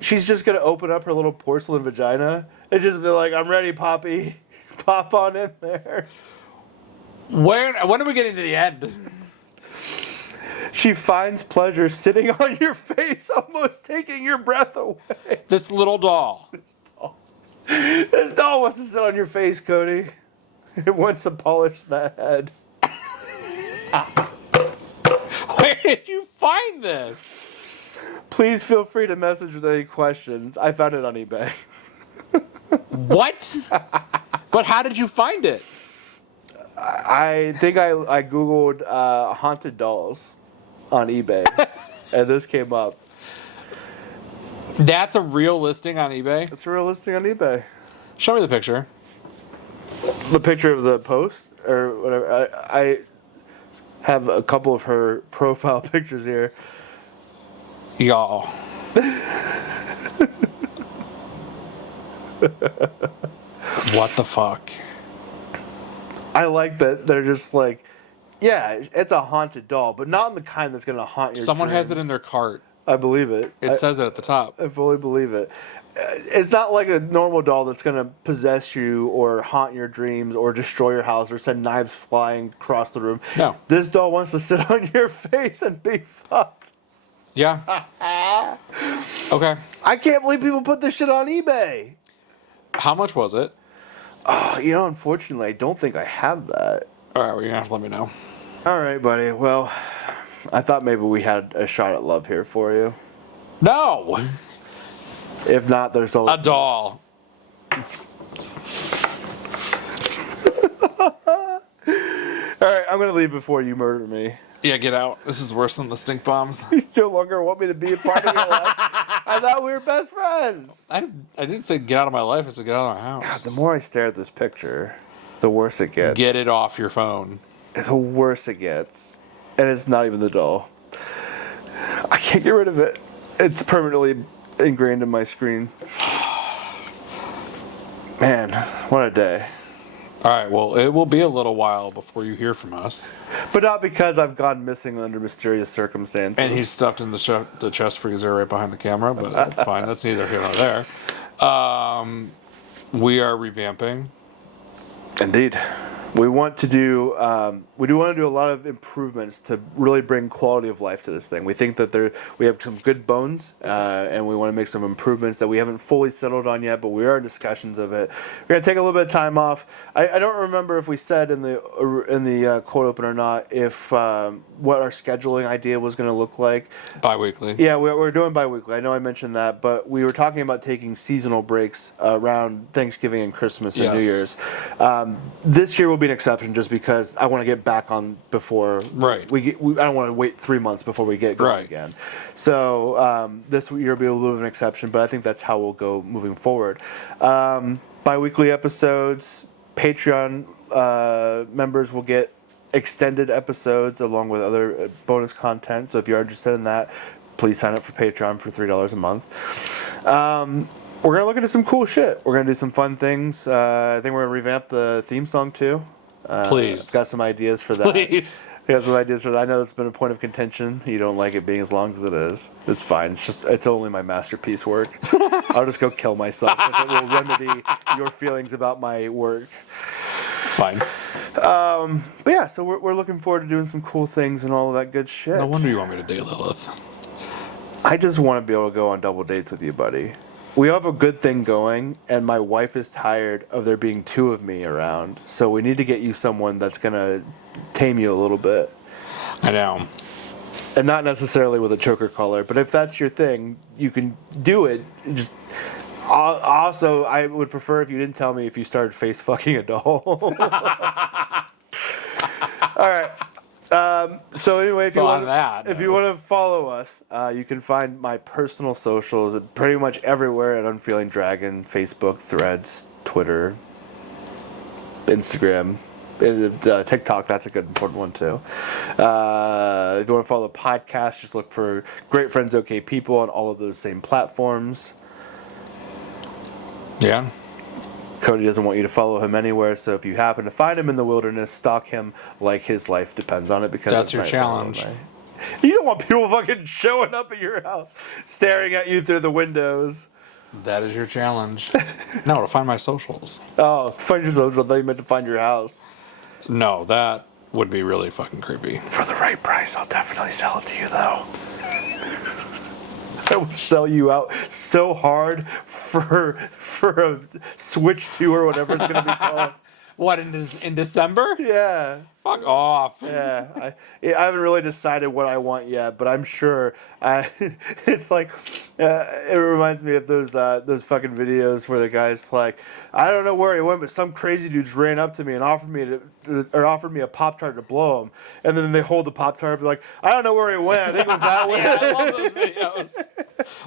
She's just going to open up her little porcelain vagina and just be like, I'm ready, Poppy. Pop on in there. When are we getting to the end? She finds pleasure sitting on your face, almost taking your breath away. This little doll. This doll wants to sit on your face, Cody. It wants to polish that head. Where did you find this? Please feel free to message with any questions. I found it on eBay. What? But how did you find it? I think I Googled haunted dolls on eBay, and this came up. That's a real listing on eBay? It's a real listing on eBay. Show me the picture. The picture of the post? Or whatever. I have a couple of her profile pictures here. Y'all. What the fuck? I like that they're just like, yeah, it's a haunted doll, but not in the kind that's going to haunt your Someone has it dreams. in their cart. I believe it. It says it at the top. I fully believe it. It's not like a normal doll that's going to possess you or haunt your dreams or destroy your house or send knives flying across the room. No. This doll wants to sit on your face and be fucked. Yeah. Okay. I can't believe people put this shit on eBay. How much was it? Unfortunately, I don't think I have that. All right, well, you're going to have to let me know. All right, buddy. Well, I thought maybe we had a shot at love here for you. No! If not, there's always A doll. All right, I'm gonna leave before you murder me. Yeah, get out. This is worse than the stink bombs. You no longer want me to be a part of your life. I thought we were best friends. I didn't say get out of my life. I said get out of my house. God, the more I stare at this picture, the worse it gets. Get it off your phone. The worse it gets, and it's not even the doll. I can't get rid of it. It's permanently ingrained in my screen. Man, what a day. All right, well, it will be a little while before you hear from us. But not because I've gone missing under mysterious circumstances. And he's stuffed in the chest freezer right behind the camera, but that's fine. That's neither here nor there. We are revamping. Indeed. We want to do we do want to do a lot of improvements to really bring quality of life to this thing. We think that we have some good bones, and we want to make some improvements that we haven't fully settled on yet, but we are in discussions of it. We're gonna take a little bit of time off. I don't remember if we said in the cold open or not if what our scheduling idea was going to look like. Bi-weekly. Yeah, we're doing bi-weekly. I know I mentioned that, but we were talking about taking seasonal breaks around Thanksgiving and Christmas and New Year's. This year will be an exception just because I want to get back on before Right. I don't want to wait 3 months before we get going again. So this year will be a little bit of an exception, but I think that's how we'll go moving forward. Bi-weekly episodes, Patreon members will get extended episodes along with other bonus content. So if you're interested in that, please sign up for Patreon for $3 a month. We're going to look into some cool shit. We're going to do some fun things. I think we're going to revamp the theme song too. Please. I've got some ideas for that. Please. I got some ideas for that. I know that's been a point of contention. You don't like it being as long as it is. It's fine. It's only my masterpiece work. I'll just go kill myself if it will remedy your feelings about my work. It's fine. But yeah, so we're looking forward to doing some cool things and all of that good shit. No wonder you want me to date Lilith. I just want to be able to go on double dates with you, buddy. We have a good thing going, and my wife is tired of there being two of me around. So we need to get you someone that's going to tame you a little bit. I know. And not necessarily with a choker collar, but if that's your thing, you can do it. Just also, I would prefer if you didn't tell me if you started face fucking a doll. All right. So anyway, if you want to follow us, you can find my personal socials pretty much everywhere at Unfeeling Dragon: Facebook, Threads, Twitter, Instagram, TikTok. That's a good important one too. If you want to follow the podcast, just look for Great Friends OK People on all of those same platforms. Yeah. Cody doesn't want you to follow him anywhere, so if you happen to find him in the wilderness, stalk him like his life depends on it. Because That's your challenge. You don't want people fucking showing up at your house, staring at you through the windows. That is your challenge. No, to find my socials. Oh, find your social. I thought you meant to find your house. No, that would be really fucking creepy. For the right price, I'll definitely sell it to you, though. I will sell you out so hard for a Switch 2 or whatever it's going to be called. What, in December? Yeah. Fuck off. Yeah, I haven't really decided what I want yet, but I'm sure. It's like it reminds me of those fucking videos where the guy's like, I don't know where he went, but some crazy dudes ran up to me and offered me a Pop-Tart to blow him, and then they hold the Pop-Tart and be like, I don't know where he went. I think it was that way. Yeah, I love those videos.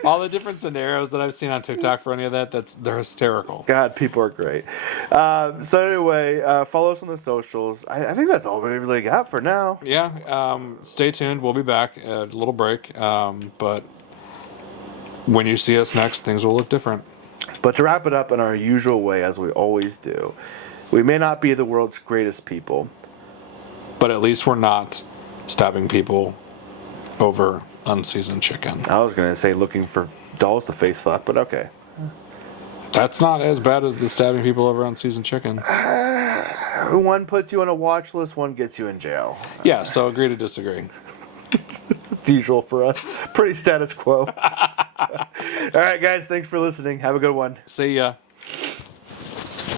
All the different scenarios that I've seen on TikTok for any of that, they're hysterical. God, people are great. So anyway, follow us on the socials. I think that's all we really got for now. Yeah, stay tuned. We'll be back at a little break. But when you see us next, things will look different. But to wrap it up in our usual way, as we always do, we may not be the world's greatest people, but at least we're not stabbing people over unseasoned chicken. I was going to say looking for dolls to face fuck, but okay. That's not as bad as the stabbing people over unseasoned chicken. One puts you on a watch list, one gets you in jail. Yeah, so agree to disagree. It's usual for us. Pretty status quo. All right, guys, thanks for listening. Have a good one. See ya.